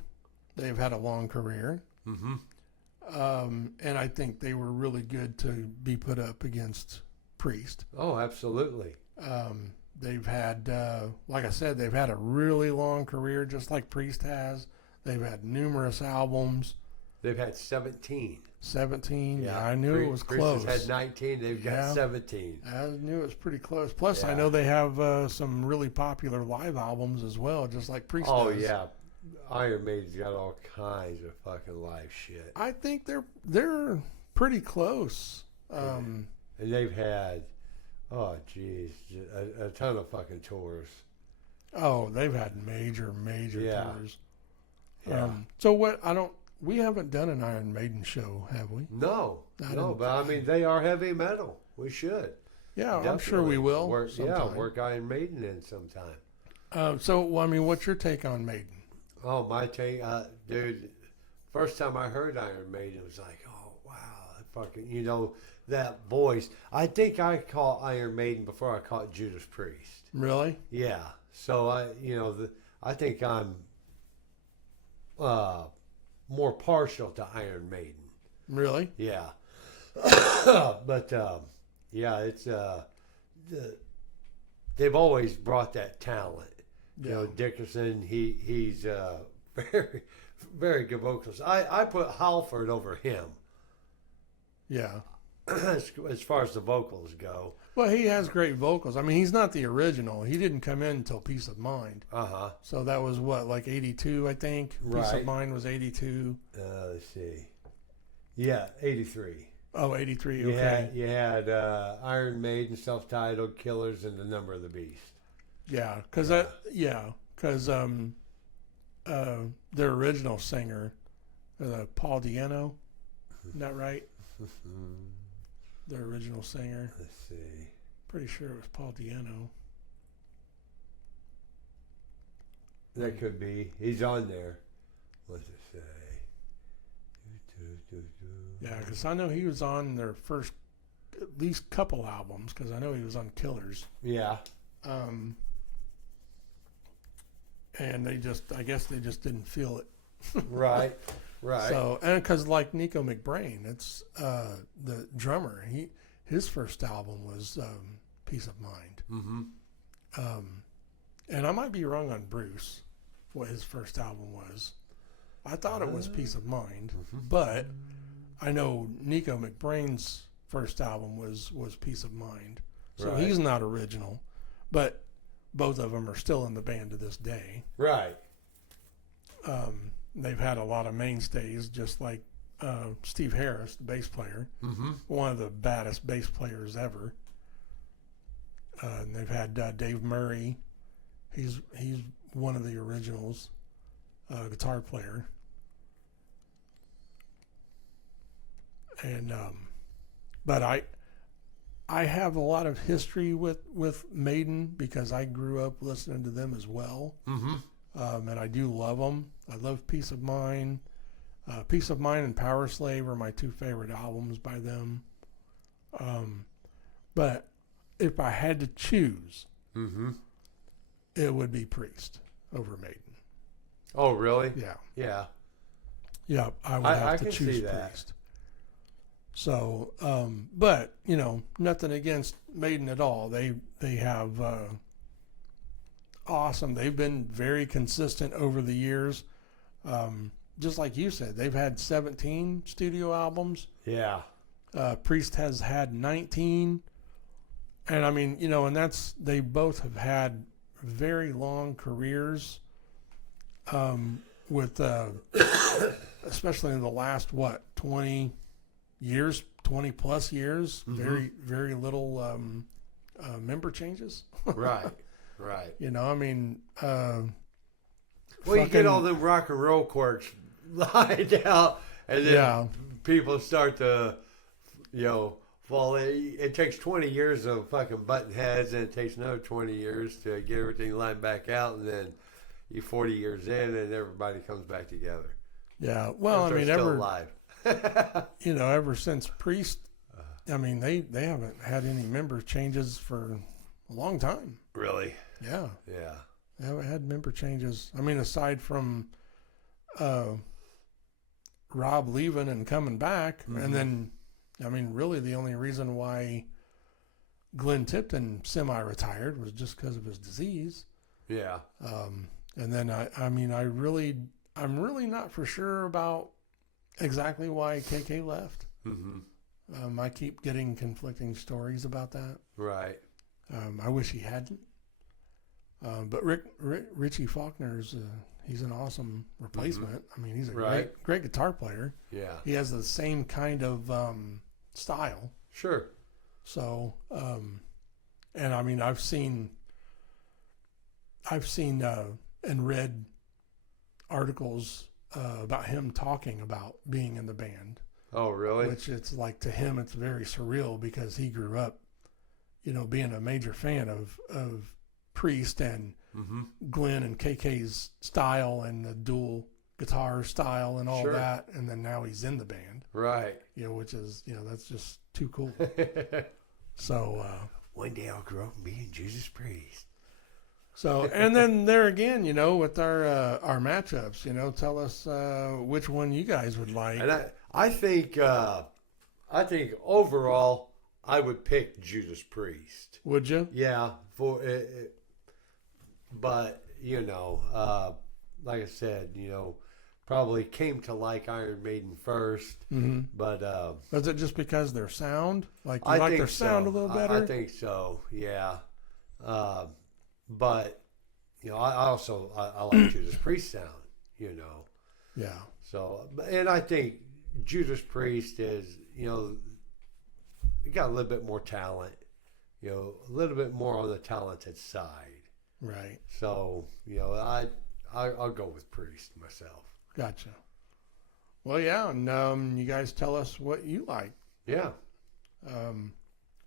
They've had a long career. And I think they were really good to be put up against Priest. Oh, absolutely. They've had, like I said, they've had a really long career, just like Priest has. They've had numerous albums. They've had 17. 17. Yeah, I knew it was close. Priest has had 19. They've got 17. I knew it was pretty close. Plus, I know they have some really popular live albums as well, just like Priest does. Oh, yeah. Iron Maiden's got all kinds of fucking live shit. I think they're pretty close. And they've had, oh, geez, a ton of fucking tours. Oh, they've had major tours. Yeah. So we haven't done an Iron Maiden show, have we? No, but I mean, they are heavy metal. We should. Yeah, definitely. I'm sure we will. Work Iron Maiden in sometime. So, what's your take on Maiden? Oh, my take, dude, first time I heard Iron Maiden, it was like, oh, wow, fucking, that voice. I think I caught Iron Maiden before I caught Judas Priest. Really? Yeah. So, I think I'm more partial to Iron Maiden. Really? Yeah. But, yeah, it's, they've always brought that talent. Yeah. Dickerson, he's very, very good vocalist. I put Halford over him. Yeah. As far as the vocals go. Well, he has great vocals. I mean, he's not the original. He didn't come in until Peace of Mind. So that was like 82, I think. Right. Peace of Mind was 82. Let's see. Yeah, 83. Oh, 83, okay. You had Iron Maiden, self-titled, Killers, and The Number of the Beast. Yeah, because their original singer, Paul Diano, isn't that right? Their original singer. Let's see. Pretty sure it was Paul Diano. That could be. He's on there. What's it say? Yeah, because I know he was on their first at least couple albums, because I know he was on Killers. Yeah. And I guess they just didn't feel it. Right. So, and because like Nico McBrain, it's the drummer. His first album was Peace of Mind. And I might be wrong on Bruce, what his first album was. I thought it was Peace of Mind, but I know Nico McBrain's first album was Peace of Mind. So he's not original, but both of them are still in the band to this day. Right. They've had a lot of mainstays, just like Steve Harris, the bass player, one of the baddest bass players ever. And they've had Dave Murray. He's one of the originals, guitar player. And but I have a lot of history with Maiden because I grew up listening to them as well. And I do love them. I love Peace of Mind. Peace of Mind and Power Slave are my two favorite albums by them. But if I had to choose, it would be Priest over Maiden. Oh, really? Yeah. Yeah. Yeah, I would have to choose Priest. So, but, you know, nothing against Maiden at all. They have awesome. They've been very consistent over the years. Just like you said, they've had 17 studio albums. Yeah. Priest has had 19. And I mean, you know, and they both have had very long careers. With especially in the last 20 years, 20 plus years, very, very little member changes. Right. You know, I mean, well, you get all the rock and roll quirks lined out, and then people start to, you know, fall in. It takes 20 years of fucking button heads, and it takes another 20 years to get everything lined back out, and then you're 40 years in, and everybody comes back together. Yeah, well, I mean, still alive. You know, ever since Priest, I mean, they haven't had any member changes for a long time. Really? Yeah. Yeah. They haven't had member changes. I mean, aside from Rob leaving and coming back, and then, I mean, really the only reason why Glenn Tipton semi-retired was just because of his disease. Yeah. And then I'm really not for sure about exactly why KK left. I keep getting conflicting stories about that. Right. I wish he hadn't. But Richie Faulkner's he's an awesome replacement. I mean, he's a great guitar player. Yeah. He has the same kind of style. Sure. So, and I mean, I've seen and read articles about him talking about being in the band. Oh, really? Which it's like, to him, it's very surreal because he grew up, you know, being a major fan of Priest and Glenn and KK's style and the dual guitar style and all that. And then now he's in the band. Right. You know, which is, you know, that's just too cool. So, one day I'll grow up and be in Judas Priest. So, and then there again, you know, with our matchups, you know, tell us which one you guys would like. And I think overall I would pick Judas Priest. Would you? Yeah, but you know, like I said, you know, probably came to like Iron Maiden first. But is it just because their sound, like you I like think their sound a little better? I think so. Yeah. But you know, I like Judas Priest sound, you know. Yeah. So, and I think Judas Priest is, you know, he got a little bit more talent, you know, a little bit more on the talented side. Right. So, you know, I'll go with Priest myself. Gotcha. Well, yeah, and you guys tell us what you like. Yeah.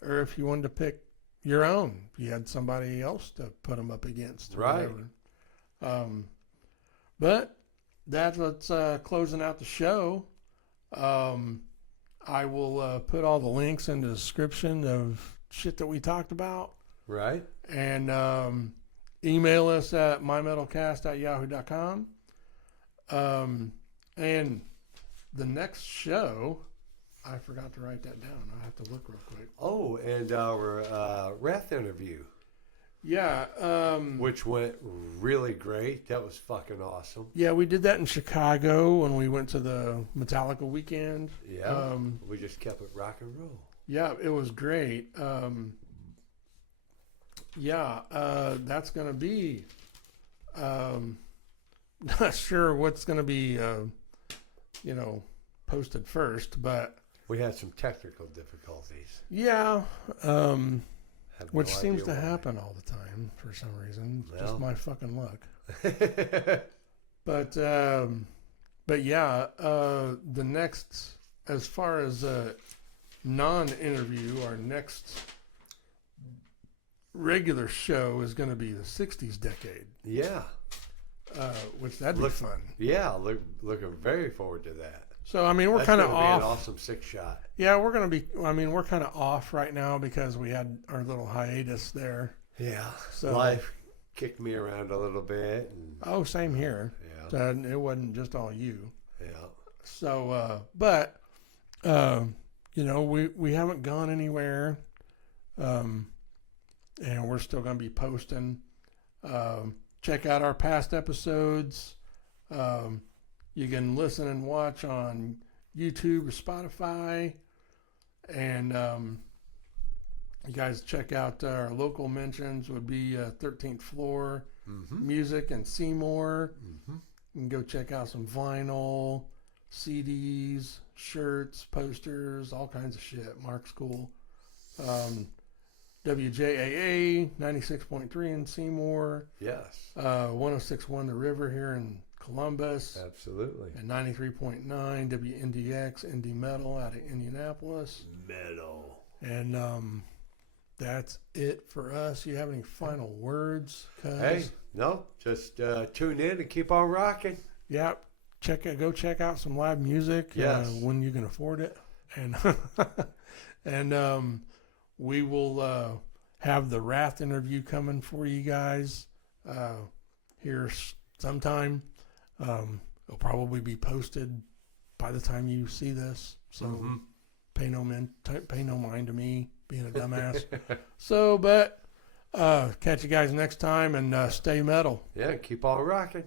Or if you wanted to pick your own, if you had somebody else to put them up against. Or whatever. But that's what's closing out the show. I will put all the links in the description of shit that we talked about. Right. And email us at mymetalcast@yahoo.com. And the next show, I forgot to write that down. I have to look real quick. Oh, and our Wrath interview. Yeah. Which went really great. That was fucking awesome. Yeah, we did that in Chicago when we went to the Metallica weekend. Yeah. We just kept it rock and roll. Yeah, it was great. That's going to be... not sure what's going to be, posted first, but... We had some technical difficulties. Yeah, which no seems idea to why. happen all the time for some reason. Well. Just my fucking luck. But yeah, the next, as far as non-interview, our next regular show is going to be the 60s decade. Yeah. which that'd be fun. Yeah, looking very forward to that. So I mean, we're That's kind of gonna be off. an awesome 6-shot. Yeah, we're gonna be. I mean, we're kind of off right now because we had our little hiatus there. Yeah. So Life kicked me around a little bit. And, oh, same here. yeah. So it wasn't just all you. Yeah. So, you know, we haven't gone anywhere, and we're still gonna be posting. Check out our past episodes. You can listen and watch on YouTube or Spotify. And you guys check out our local mentions would be 13th Floor Music and Seymour. You can go check out some vinyl, CDs, shirts, posters, all kinds of shit. Mark's cool. WJAA 96.3 in Seymour. Yes. 106.1 The River here in Columbus. Absolutely. And 93.9 WNDX Indie Metal out of Indianapolis. Metal. And that's it for us. You have any final words? Hey, no, just tune in and keep on rocking. Yeah, go check out some live music. Yes. When you can afford it, and and we will have the Wrath interview coming for you guys here sometime. It'll probably be posted by the time you see this, so pay no mind to me being a dumbass. So, but catch you guys next time and stay metal. Yeah, keep on rocking.